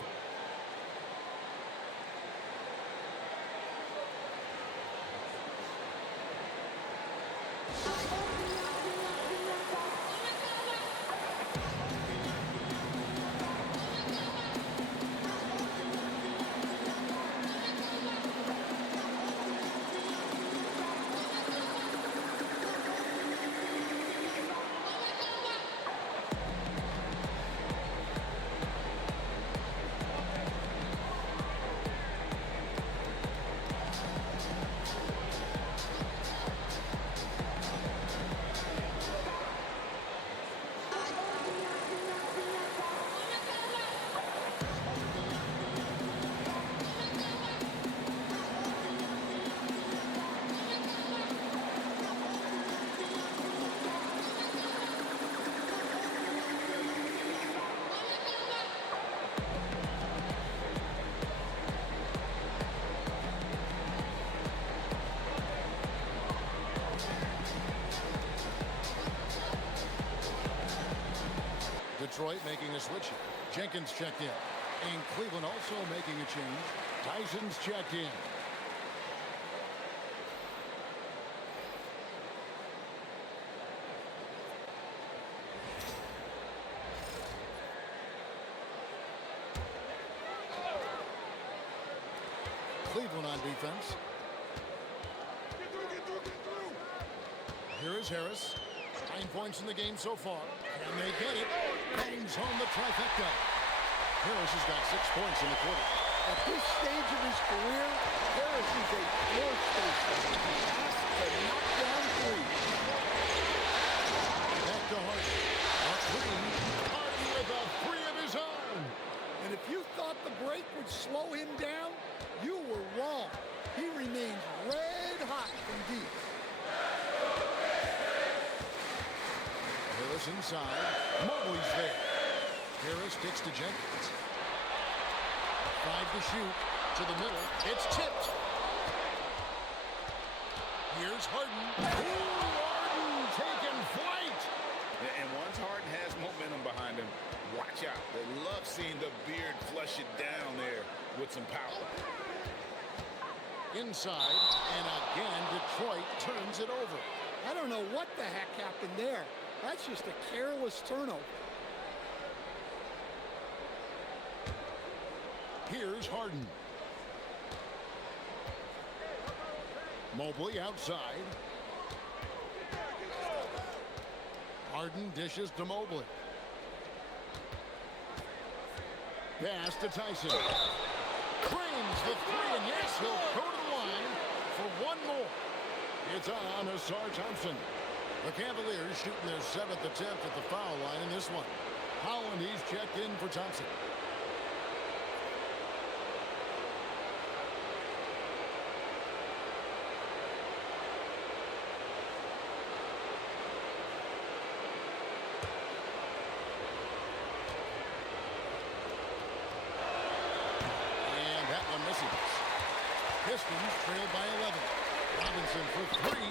Detroit making a switch. Jenkins checked in. And Cleveland also making a change. Tyson's checked in. Cleveland on defense. Here is Harris. 9 points in the game so far. Can they get it? Bangs home the trifecta. Harris has got 6 points in the quarter. At this stage of his career, Harris is a floor spacer. Has to knock down threes. Back to Harden. A three. Harden with a three of his own. And if you thought the break would slow him down, you were wrong. He remains red hot from deep. Harris inside. Mobley's there. Harris kicks to Jenkins. 5 to shoot. To the middle. It's tipped. Here's Harden. Ooh, Harden taking flight. And once Harden has momentum behind him, watch out. They love seeing the beard flush it down there with some power. Inside, and again, Detroit turns it over. I don't know what the heck happened there. That's just a careless turnover. Here's Harden. Mobley outside. Harden dishes to Mobley. Pass to Tyson. Cranes the three, and yes, he'll go to the line for one more. It's on Asar Thompson. The Cavaliers shooting their 7th attempt at the foul line in this one. Holland, he's checked in for Thompson. And that one misses. Pistons trailed by 11. Robinson for 3.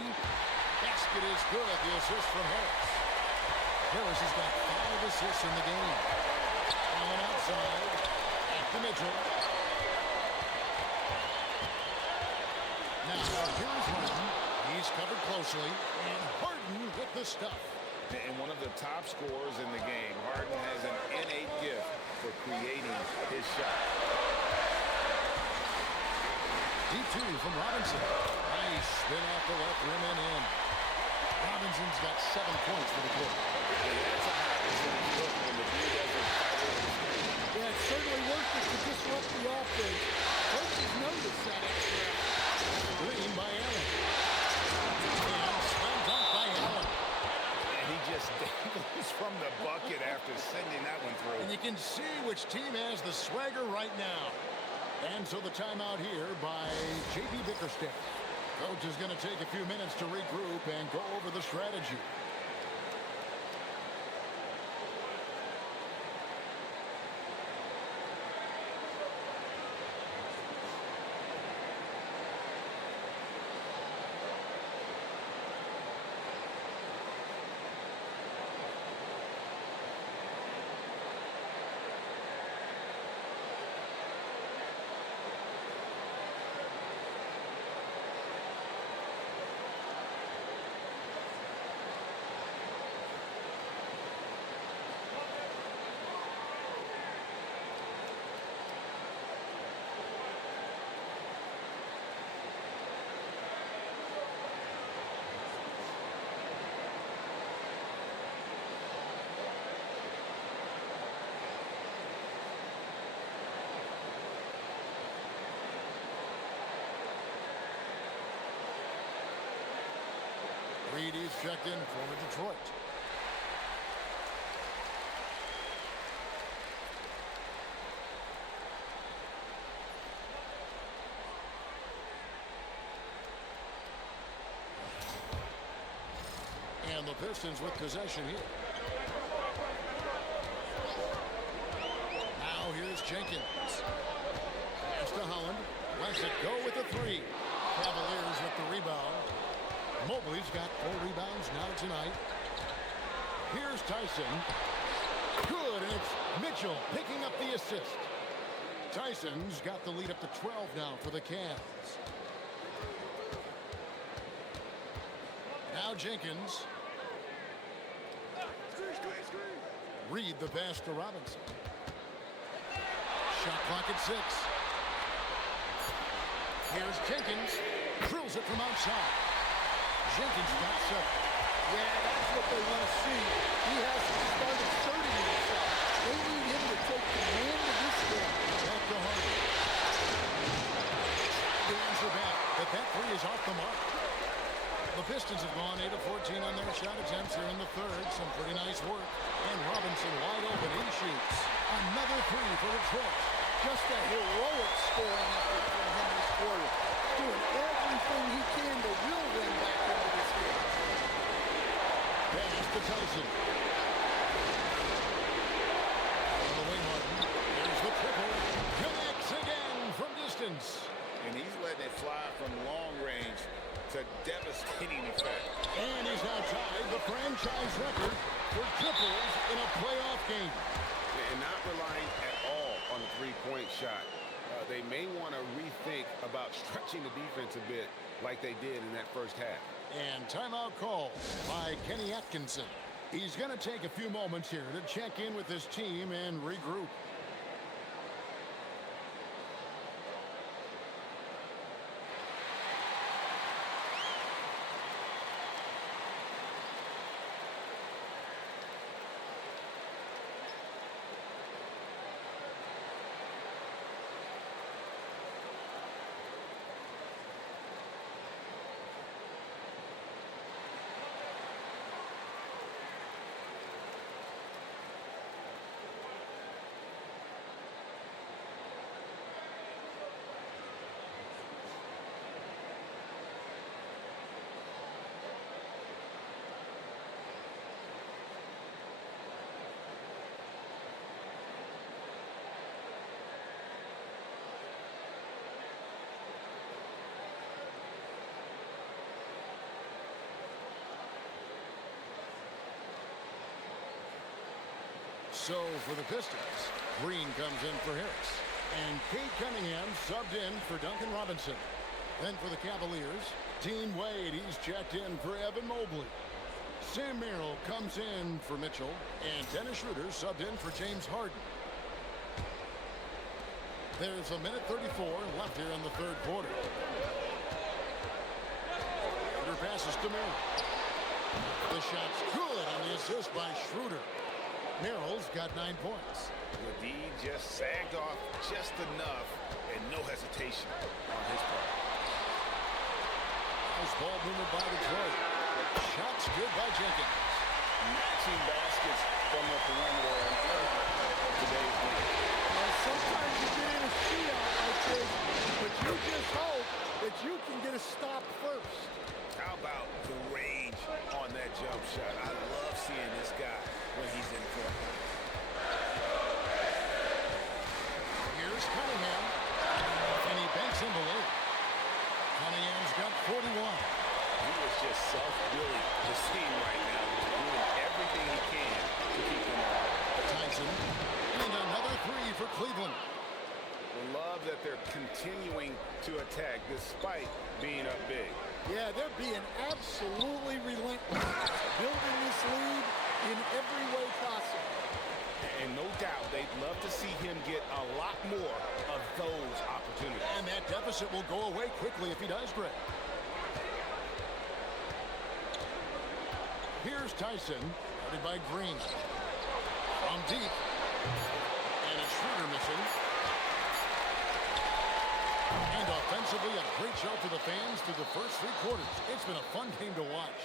Basket is good. The assist from Harris. Harris has got 5 assists in the game. Allen outside. Back to Mitchell. Now here's Harden. He's covered closely. And Harden with the stuff. And one of the top scorers in the game. Harden has an innate gift for creating his shot. Deep 2 from Robinson. Nice spin off the left rim and in. Robinson's got 7 points for the quarter. And that's a high percentage look when the dude doesn't follow his game. Yeah, it's certainly worth it to disrupt the offense. Coaches notice that extra. Green by Allen. And slam dunk by Allen. And he just dangles from the bucket after sending that one through. And you can see which team has the swagger right now. And so the timeout here by J.B. Bickerstaff. Coach is going to take a few minutes to regroup and go over the strategy. Reed is checked in for Detroit. And the Pistons with possession here. Now here's Jenkins. Pass to Holland. Lets it go with the 3. Cavaliers with the rebound. Mobley's got 4 rebounds now tonight. Here's Tyson. Good, and it's Mitchell picking up the assist. Tyson's got the lead up to 12 now for the Cavs. Now Jenkins. Reed the pass to Robinson. Shot clock at 6. Here's Jenkins. Drills it from outside. Jenkins got 7. Yeah, that's what they want to see. He has to start asserting himself. They need him to take command of this game. Back to Harden. The answer back, but that 3 is off the mark. The Pistons have gone 8 of 14 on their shot attempts here in the third. Some pretty nice work. And Robinson wide open. He shoots. Another 3 for Detroit. Just a heroic scoring effort from him this quarter. Doing everything he can to will them back into this game. Pass to Tyson. On the wing, Harden. There's the triple. Connects again from distance. And he's letting it fly from long range to devastating effect. And he's now tied the franchise record for triples in a playoff game. And not relying at all on the three-point shot. They may want to rethink about stretching the defense a bit like they did in that first half. And timeout call by Kenny Atkinson. He's going to take a few moments here to check in with his team and regroup. So for the Pistons, Green comes in for Harris. And Kate Cunningham subbed in for Duncan Robinson. Then for the Cavaliers, Dean Wade, he's checked in for Evan Mobley. Sam Merrill comes in for Mitchell. And Dennis Schroeder subbed in for James Harden. There's a minute 34 left here in the third quarter. Schroeder passes to Merrill. The shot's good on the assist by Schroeder. Merrill's got 9 points. Ladie just sagged off just enough and no hesitation on his part. Nice ball movement by Detroit. Shots good by Jenkins. Matching baskets from the perimeter in today's game. Now, sometimes you get in a shootout like this, but you just hope that you can get a stop first. How about the range on that jump shot? I love seeing this guy when he's in front. Here's Cunningham, and he banks in the lead. Cunningham's got 41. He was just self-willing to see right now, doing everything he can to keep them alive. Tyson, and another 3 for Cleveland. We love that they're continuing to attack despite being up big. Yeah, they're being absolutely relentless, building this lead in every way possible. And no doubt they'd love to see him get a lot more of those opportunities. And that deficit will go away quickly if he does, Greg. Here's Tyson, guarded by Green. From deep. And it's Schroeder missing. And offensively, a great show for the fans through the first 3 quarters. It's been a fun game to watch.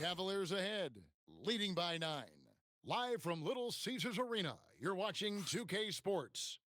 Cavaliers ahead, leading by 9. Live from Little Caesars Arena, you're watching 2K Sports.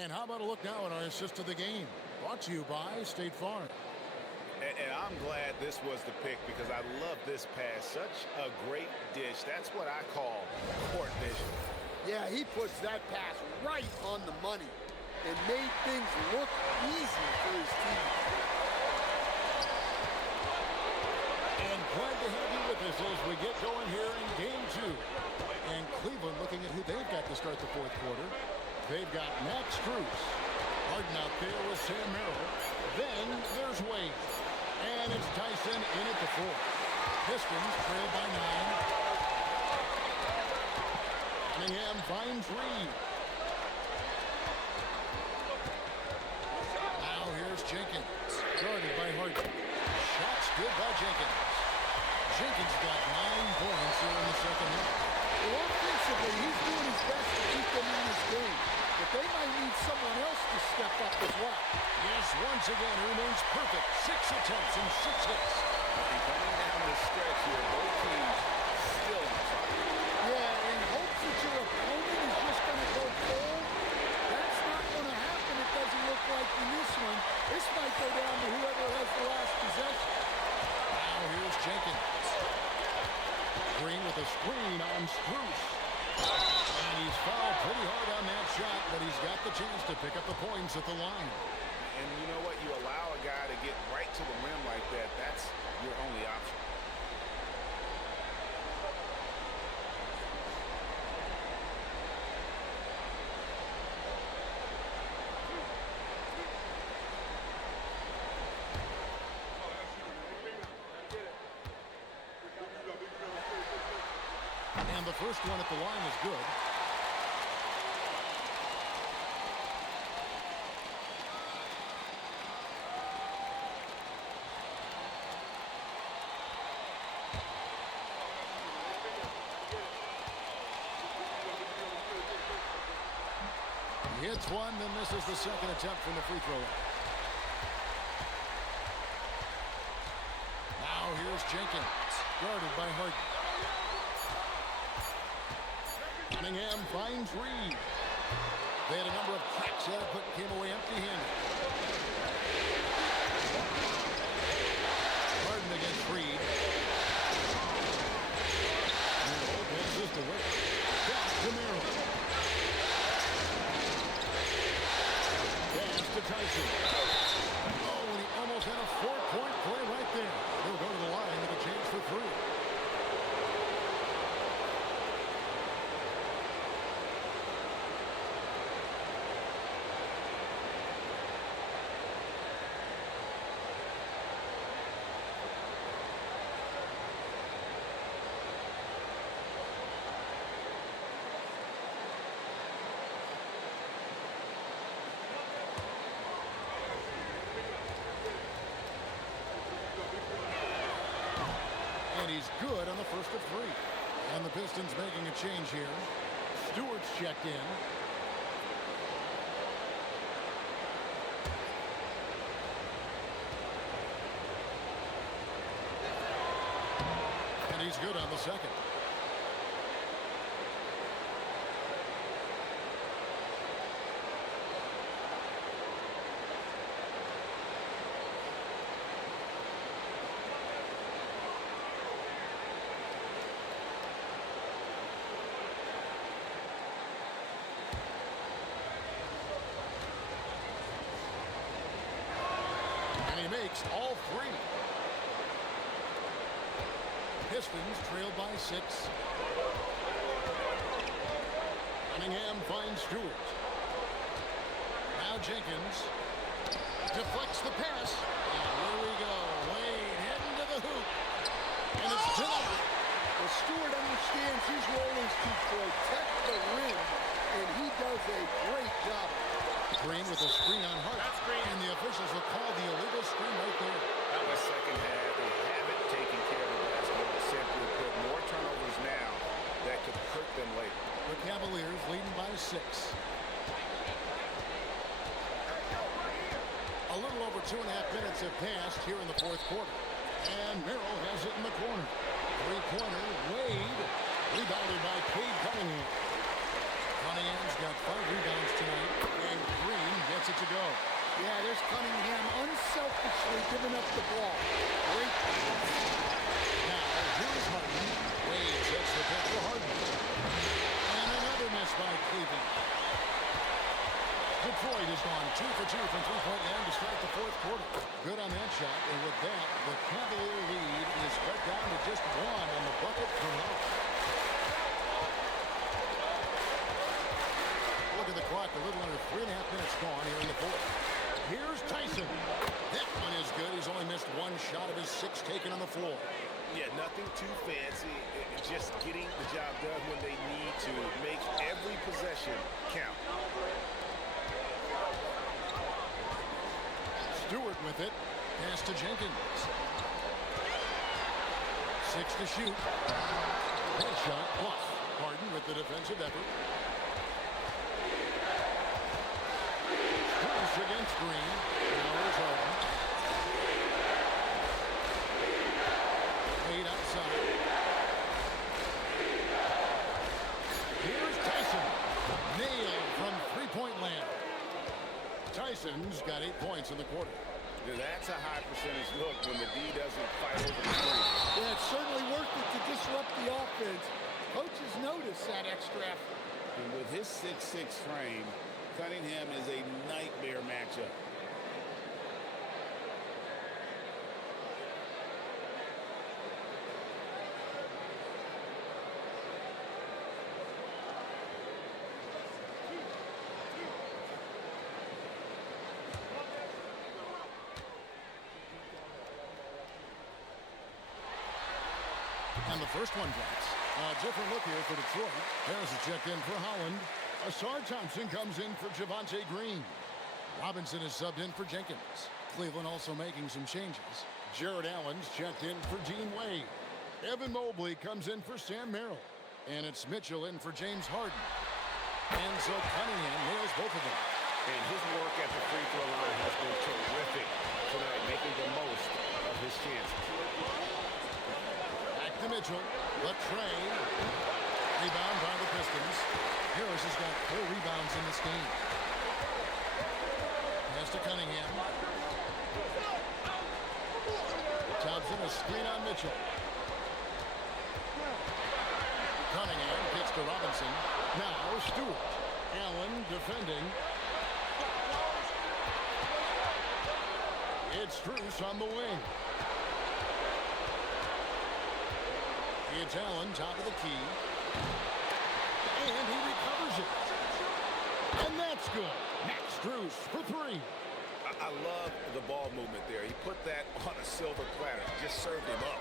And how about a look now at our assist of the game? Brought to you by State Farm. And I'm glad this was the pick because I love this pass. Such a great dish. That's what I call court vision. Yeah, he puts that pass right on the money and made things look easy for his team. And glad to have you with us as we get going here in game 2. And Cleveland looking at who they've got to start the fourth quarter. They've got Max Strus. Harden out there with Sam Merrill. Then there's Wade. And it's Tyson in at the 4. Pistons trail by 9. Cunningham finds Reed. Now here's Jenkins. Guarded by Harden. Shots good by Jenkins. Jenkins got 9 points here in the second half. Well, offensively, he's doing his best to keep them in this game. But they might need someone else to step up as well. Yes, once again, remains perfect. 6 attempts and 6 hits. And coming down the stretch here, both teams still on fire. Yeah, in hopes that your opponent is just going to go cold. That's not going to happen, it doesn't look like in this one. This might go down to whoever has the last possession. Now here's Jenkins. Green with a screen on Strus. And he's fouled pretty hard on that shot, but he's got the chance to pick up the points at the line. And you know what? You allow a guy to get right to the rim like that, that's your only option. And the first one at the line is good. He hits one, then misses the second attempt from the free throw line. Now here's Jenkins, guarded by Harden. Cunningham finds Reed. They had a number of cracks at it, but came away empty-handed. Harden against Reed. Merrill passes to Wade. Back to Merrill. Pass to Tyson. Oh, and he almost had a 4-point play right there. He'll go to the line with a chance for 3. And he's good on the first of 3. And the Pistons making a change here. Stewart's checked in. And he's good on the second. And he makes all 3. Pistons trail by 6. Cunningham finds Stewart. Now Jenkins deflects the pass. And here we go. Wade heading to the hoop. And it's denied. Well, Stewart understands his role is to protect the rim, and he does a great job. Green with a screen on Hart. And the officials will call the illegal screen right there. That was second half. They haven't taken care of the basketball. Simply put, more turnovers now that could hurt them later. The Cavaliers leading by 6. A little over 2.5 minutes have passed here in the fourth quarter. And Merrill has it in the corner. Three-pointer, Wade. Rebounded by Cade Cunningham. Cunningham's got 5 rebounds tonight. And Green gets it to go. Yeah, there's Cunningham unselfishly giving up the ball. Great pass. Now, here's Harden. Wade sets the pick for Harden. And another miss by 2 for 2 from three-point land to start the fourth quarter. Good on that shot, and with that, the Cavalier lead is cut down to just one on the bucket for Howard. Look at the clock, a little under 3.5 minutes gone here in the fourth. Here's Tyson. That one is good. He's only missed one shot of his 6 taken on the floor. Yeah, nothing too fancy. Just getting the job done when they need to. Make every possession count. Stewart with it. Pass to Jenkins. 6 to shoot. Headshot off. Harden with the defensive effort. Bruce against Green. Now is Harden. Eight outside. Here's Tyson. Nailed from three-point land. Tyson's got 8 points in the quarter. That's a high percentage look when the D doesn't fight over the screen. Yeah, it's certainly worth it to disrupt the offense. Coaches notice that extra effort. And with his 6'6" frame, Cunningham is a nightmare matchup. And the first one drops. A different look here for Detroit. Harris is checked in for Holland. Asar Thompson comes in for Javonte Green. Robinson is subbed in for Jenkins. Cleveland also making some changes. Jared Allen's checked in for Dean Wade. Evan Mobley comes in for Sam Merrill. And it's Mitchell in for James Harden. And so Cunningham nails both of them. And his work at the free throw line has been terrific tonight, making the most of his chances. Back to Mitchell. The tray. Rebound by the Pistons. Harris has got 4 rebounds in this game. Pass to Cunningham. Thompson, a screen on Mitchell. Cunningham gets to Robinson. Now Stewart. Allen defending. It's Strus on the wing. It's Allen, top of the key. And he recovers it. And that's good. Max Strus for 3. I love the ball movement there. He put that on a silver platter. Just served him up.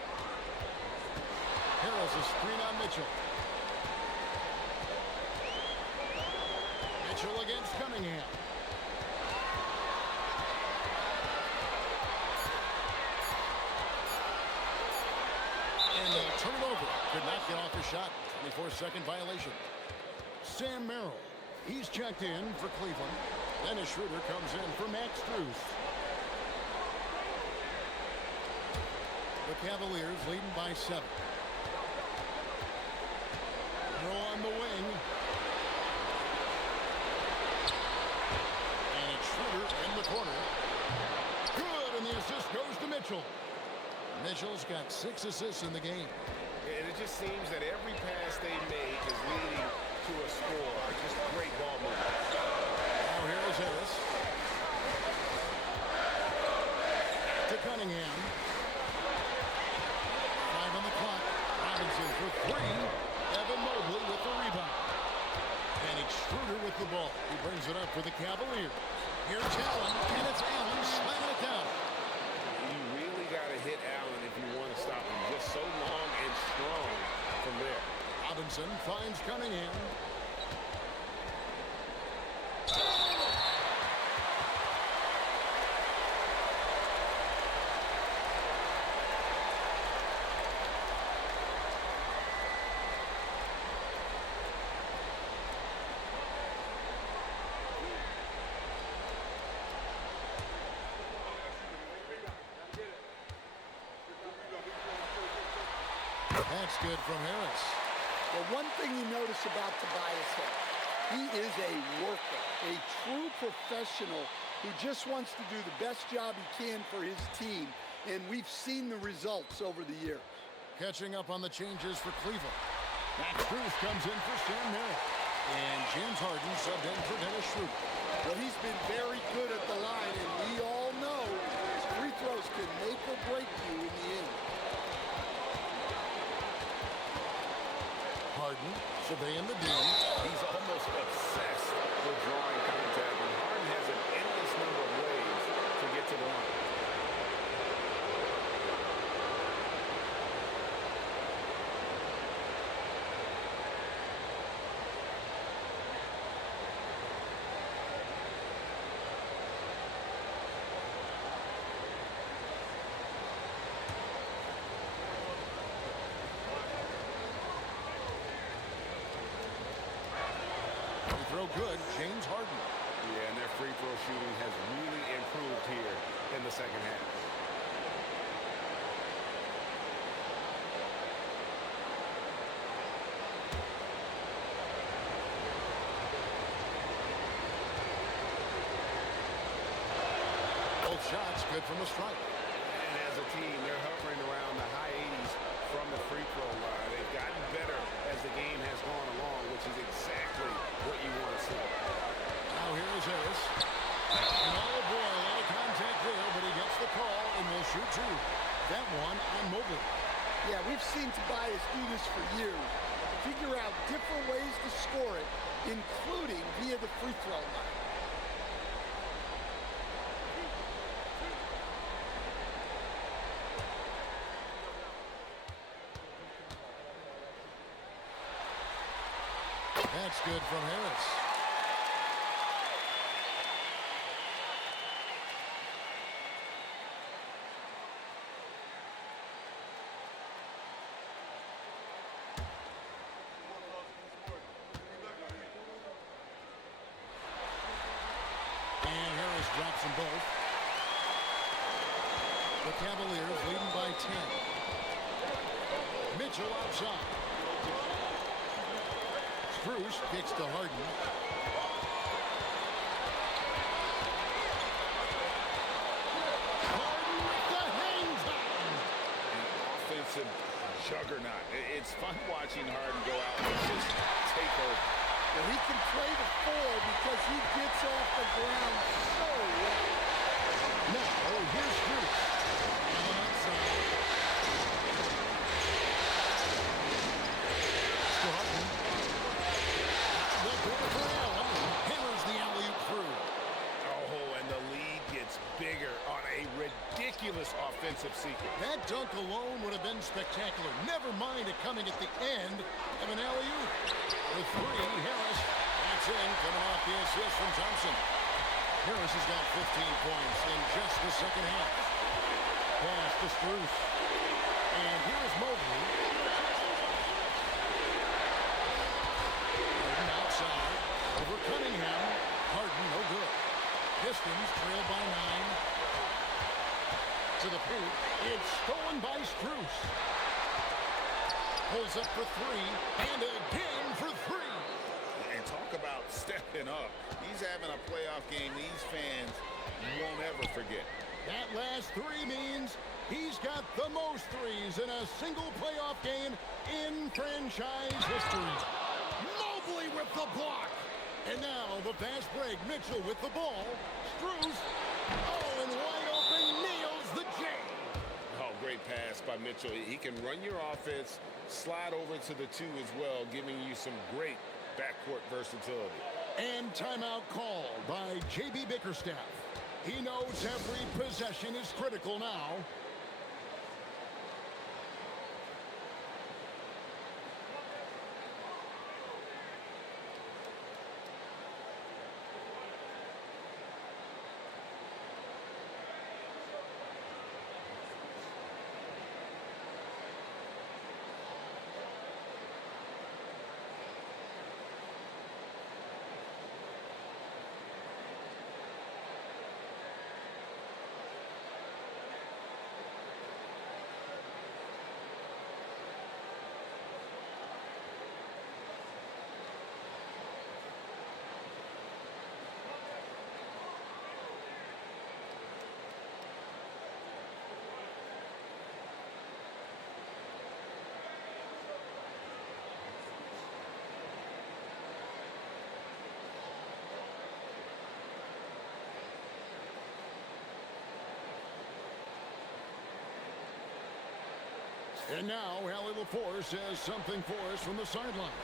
Harris, a screen on Mitchell. Mitchell against Cunningham. And they'll turn it over. Could not get off the shot. 24-second violation. Sam Merrill. He's checked in for Cleveland. Dennis Schroeder comes in for Max Strus. The Cavaliers leading by 7. Throw on the wing. And it's Schroeder in the corner. Good, and the assist goes to Mitchell. Mitchell's got 6 assists in the game. And it just seems that every pass they make is leading to a score. Just great ball movement. Now here is Harris. To Cunningham. 5 on the clock. Robinson for 3. Evan Mobley with the rebound. And it's Schroeder with the ball. He brings it up for the Cavaliers. Here's Allen, and it's Allen slamming it down. You really got to hit Allen if you want to stop him. Just so long and strong from there. Robinson finds Cunningham. That's good from Harris. Well, one thing you notice about Tobias Harris, he is a worker, a true professional who just wants to do the best job he can for his team, and we've seen the results over the years. Catching up on the changes for Cleveland. Max Strus comes in for Sam Merrill. And James Harden subbed in for Dennis Schroeder. Well, he's been very good at the line, and we all know free throws can make or break you in the end. Harden surveying the D. He's almost obsessed with drawing contact, and Harden has an endless number of ways to get to the line. Throw good, James Harden. Yeah, and their free throw shooting has really improved here in the second half. Both shots good from the stripe. And as a team, they're hovering around the high 80s from the free throw line. They've gotten better as the game has gone along, which is exactly what you want to see. Now here is Harris. And oh boy, a lot of contact there, but he gets the call and will shoot two. That one on Mobley. Yeah, we've seen Tobias do this for years. Figure out different ways to score it, including via the free throw line. That's good from Harris. And Harris drops them both. The Cavaliers leading by 10. Mitchell outside. Bruce kicks to Harden. Harden with the hang time. An offensive juggernaut. It's fun watching Harden go out and just take over. Well, he can play the four because he gets off the ground so well. Now, here's Bruce. Allen outside. To Harden. The good for Allen. Hammers the alley-oop through. Oh, and the lead gets bigger on a ridiculous offensive sequence. That dunk alone would have been spectacular. Never mind it coming at the end of an alley-oop. With three, Harris. That's in, coming off the assist from Thompson. Harris has got 15 points in just the second half. Pass to Strus. And here's Mobley. Harden outside. Over Cunningham. Harden, no good. Pistons trail by 9. To the paint. It's stolen by Strus. Pulls up for three. And again for three. And talk about stepping up. He's having a playoff game these fans won't ever forget. That last three means he's got the most threes in a single playoff game in franchise history. Mobley with the block. And now the fast break. Mitchell with the ball. Strus. Oh, and wide open nails the J. Oh, great pass by Mitchell. He can run your offense, slide over to the two as well, giving you some great backcourt versatility. And timeout called by J.B. Bickerstaff. He knows every possession is critical now. And now, Allie LaForce says something for us from the sideline.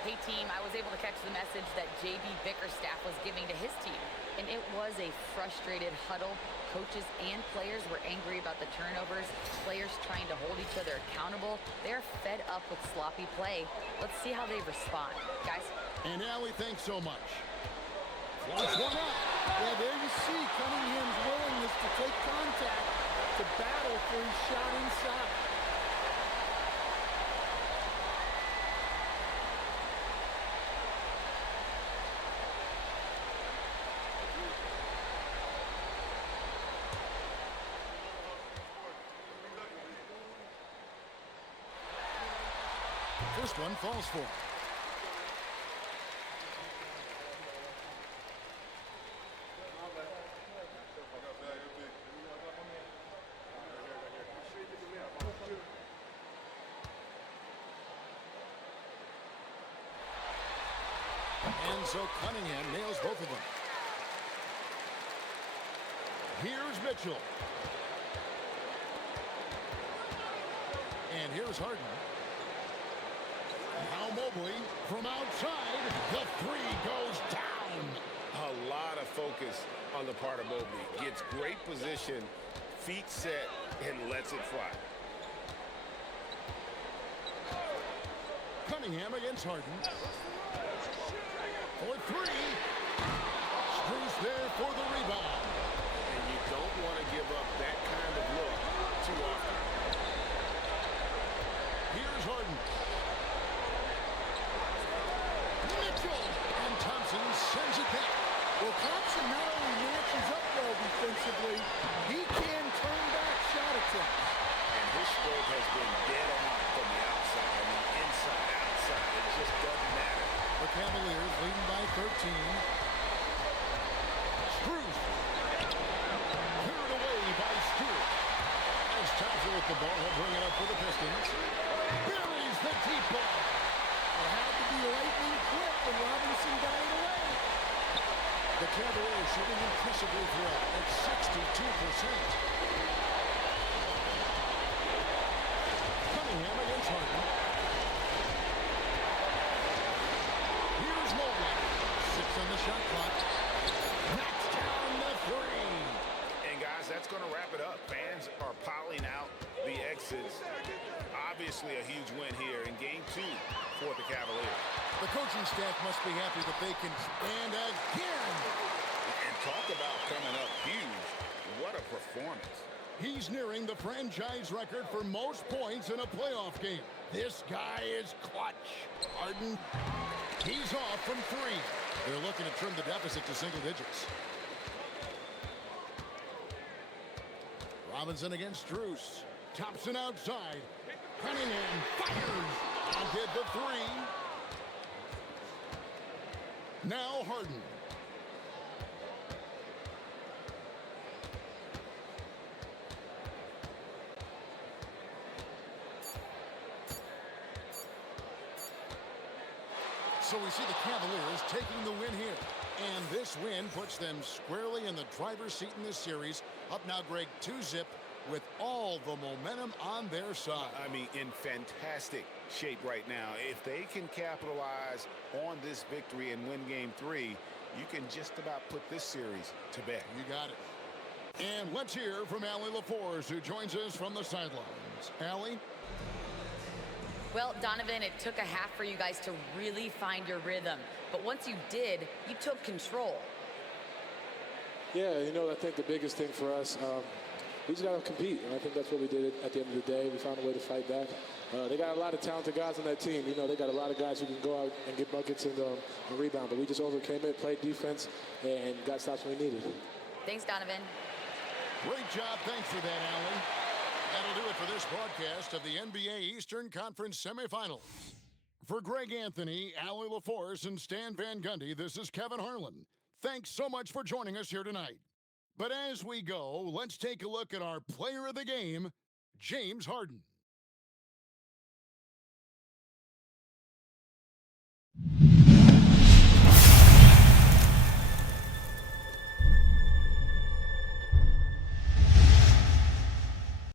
Hey, team, I was able to catch the message that J.B. Bickerstaff was giving to his team. And it was a frustrated huddle. Coaches and players were angry about the turnovers. Players trying to hold each other accountable. They're fed up with sloppy play. Let's see how they respond. Guys? And Allie, thanks so much. Flies one up. Yeah, there you see Cunningham's willingness to take contact to battle for his shot inside. First one falls for him. And so Cunningham nails both of them. Here's Mitchell. And here's Harden. Now Mobley from outside. The three goes down. A lot of focus on the part of Mobley. Gets great position, feet set, and lets it fly. Cunningham against Harden. For three. Strus there for the rebound. And you don't want to give up that kind of look too often. Here's Harden. Mitchell. And Thompson sends it back. Well, Thompson not only matches up well defensively, he can turn back shot attempts. And his stroke has been dead on from the outside. I mean, inside, outside. It just doesn't matter. The Cavaliers leading by 13. Strus. Cleared away by Stewart. As Thompson with the ball, he'll bring it up for the Pistons. Buries the deep ball. It had to be lightning quick when Robinson got it away. The Cavaliers shooting impressively throughout at 62%. Cunningham against Harden. Here's Mobley. 6 on the shot clock. Knocks down the three. And guys, that's going to wrap it up. Fans are piling out the exits. Obviously a huge win here in Game 2 for the Cavaliers. The coaching staff must be happy that they can stand again. And talk about coming up huge. What a performance. He's nearing the franchise record for most points in a playoff game. This guy is clutch. Harden, he's off from three. They're looking to trim the deficit to single digits. Robinson against Strus. Thompson outside. Cunningham fires. And did the three. Now Harden. So we see the Cavaliers taking the win here. And this win puts them squarely in the driver's seat in this series. Up now, Greg, 2-0 with all the momentum on their side. I mean, in fantastic shape right now. If they can capitalize on this victory and win Game 3, you can just about put this series to bed. You got it. And let's hear from Allie LaForce, who joins us from the sidelines. Allie? Well, Donovan, it took a half for you guys to really find your rhythm. But once you did, you took control. Yeah, I think the biggest thing for us, we just got to compete. And I think that's what we did at the end of the day. We found a way to fight back. They got a lot of talented guys on that team. They got a lot of guys who can go out and get buckets and rebound. But we just overcame it, played defense, and got stops when we needed. Thanks, Donovan. Great job. Thanks for that, Allie. That'll do it for this broadcast of the NBA Eastern Conference semifinals. For Greg Anthony, Allie LaForce, and Stan Van Gundy, this is Kevin Harlan. Thanks so much for joining us here tonight. But as we go, let's take a look at our player of the game, James Harden.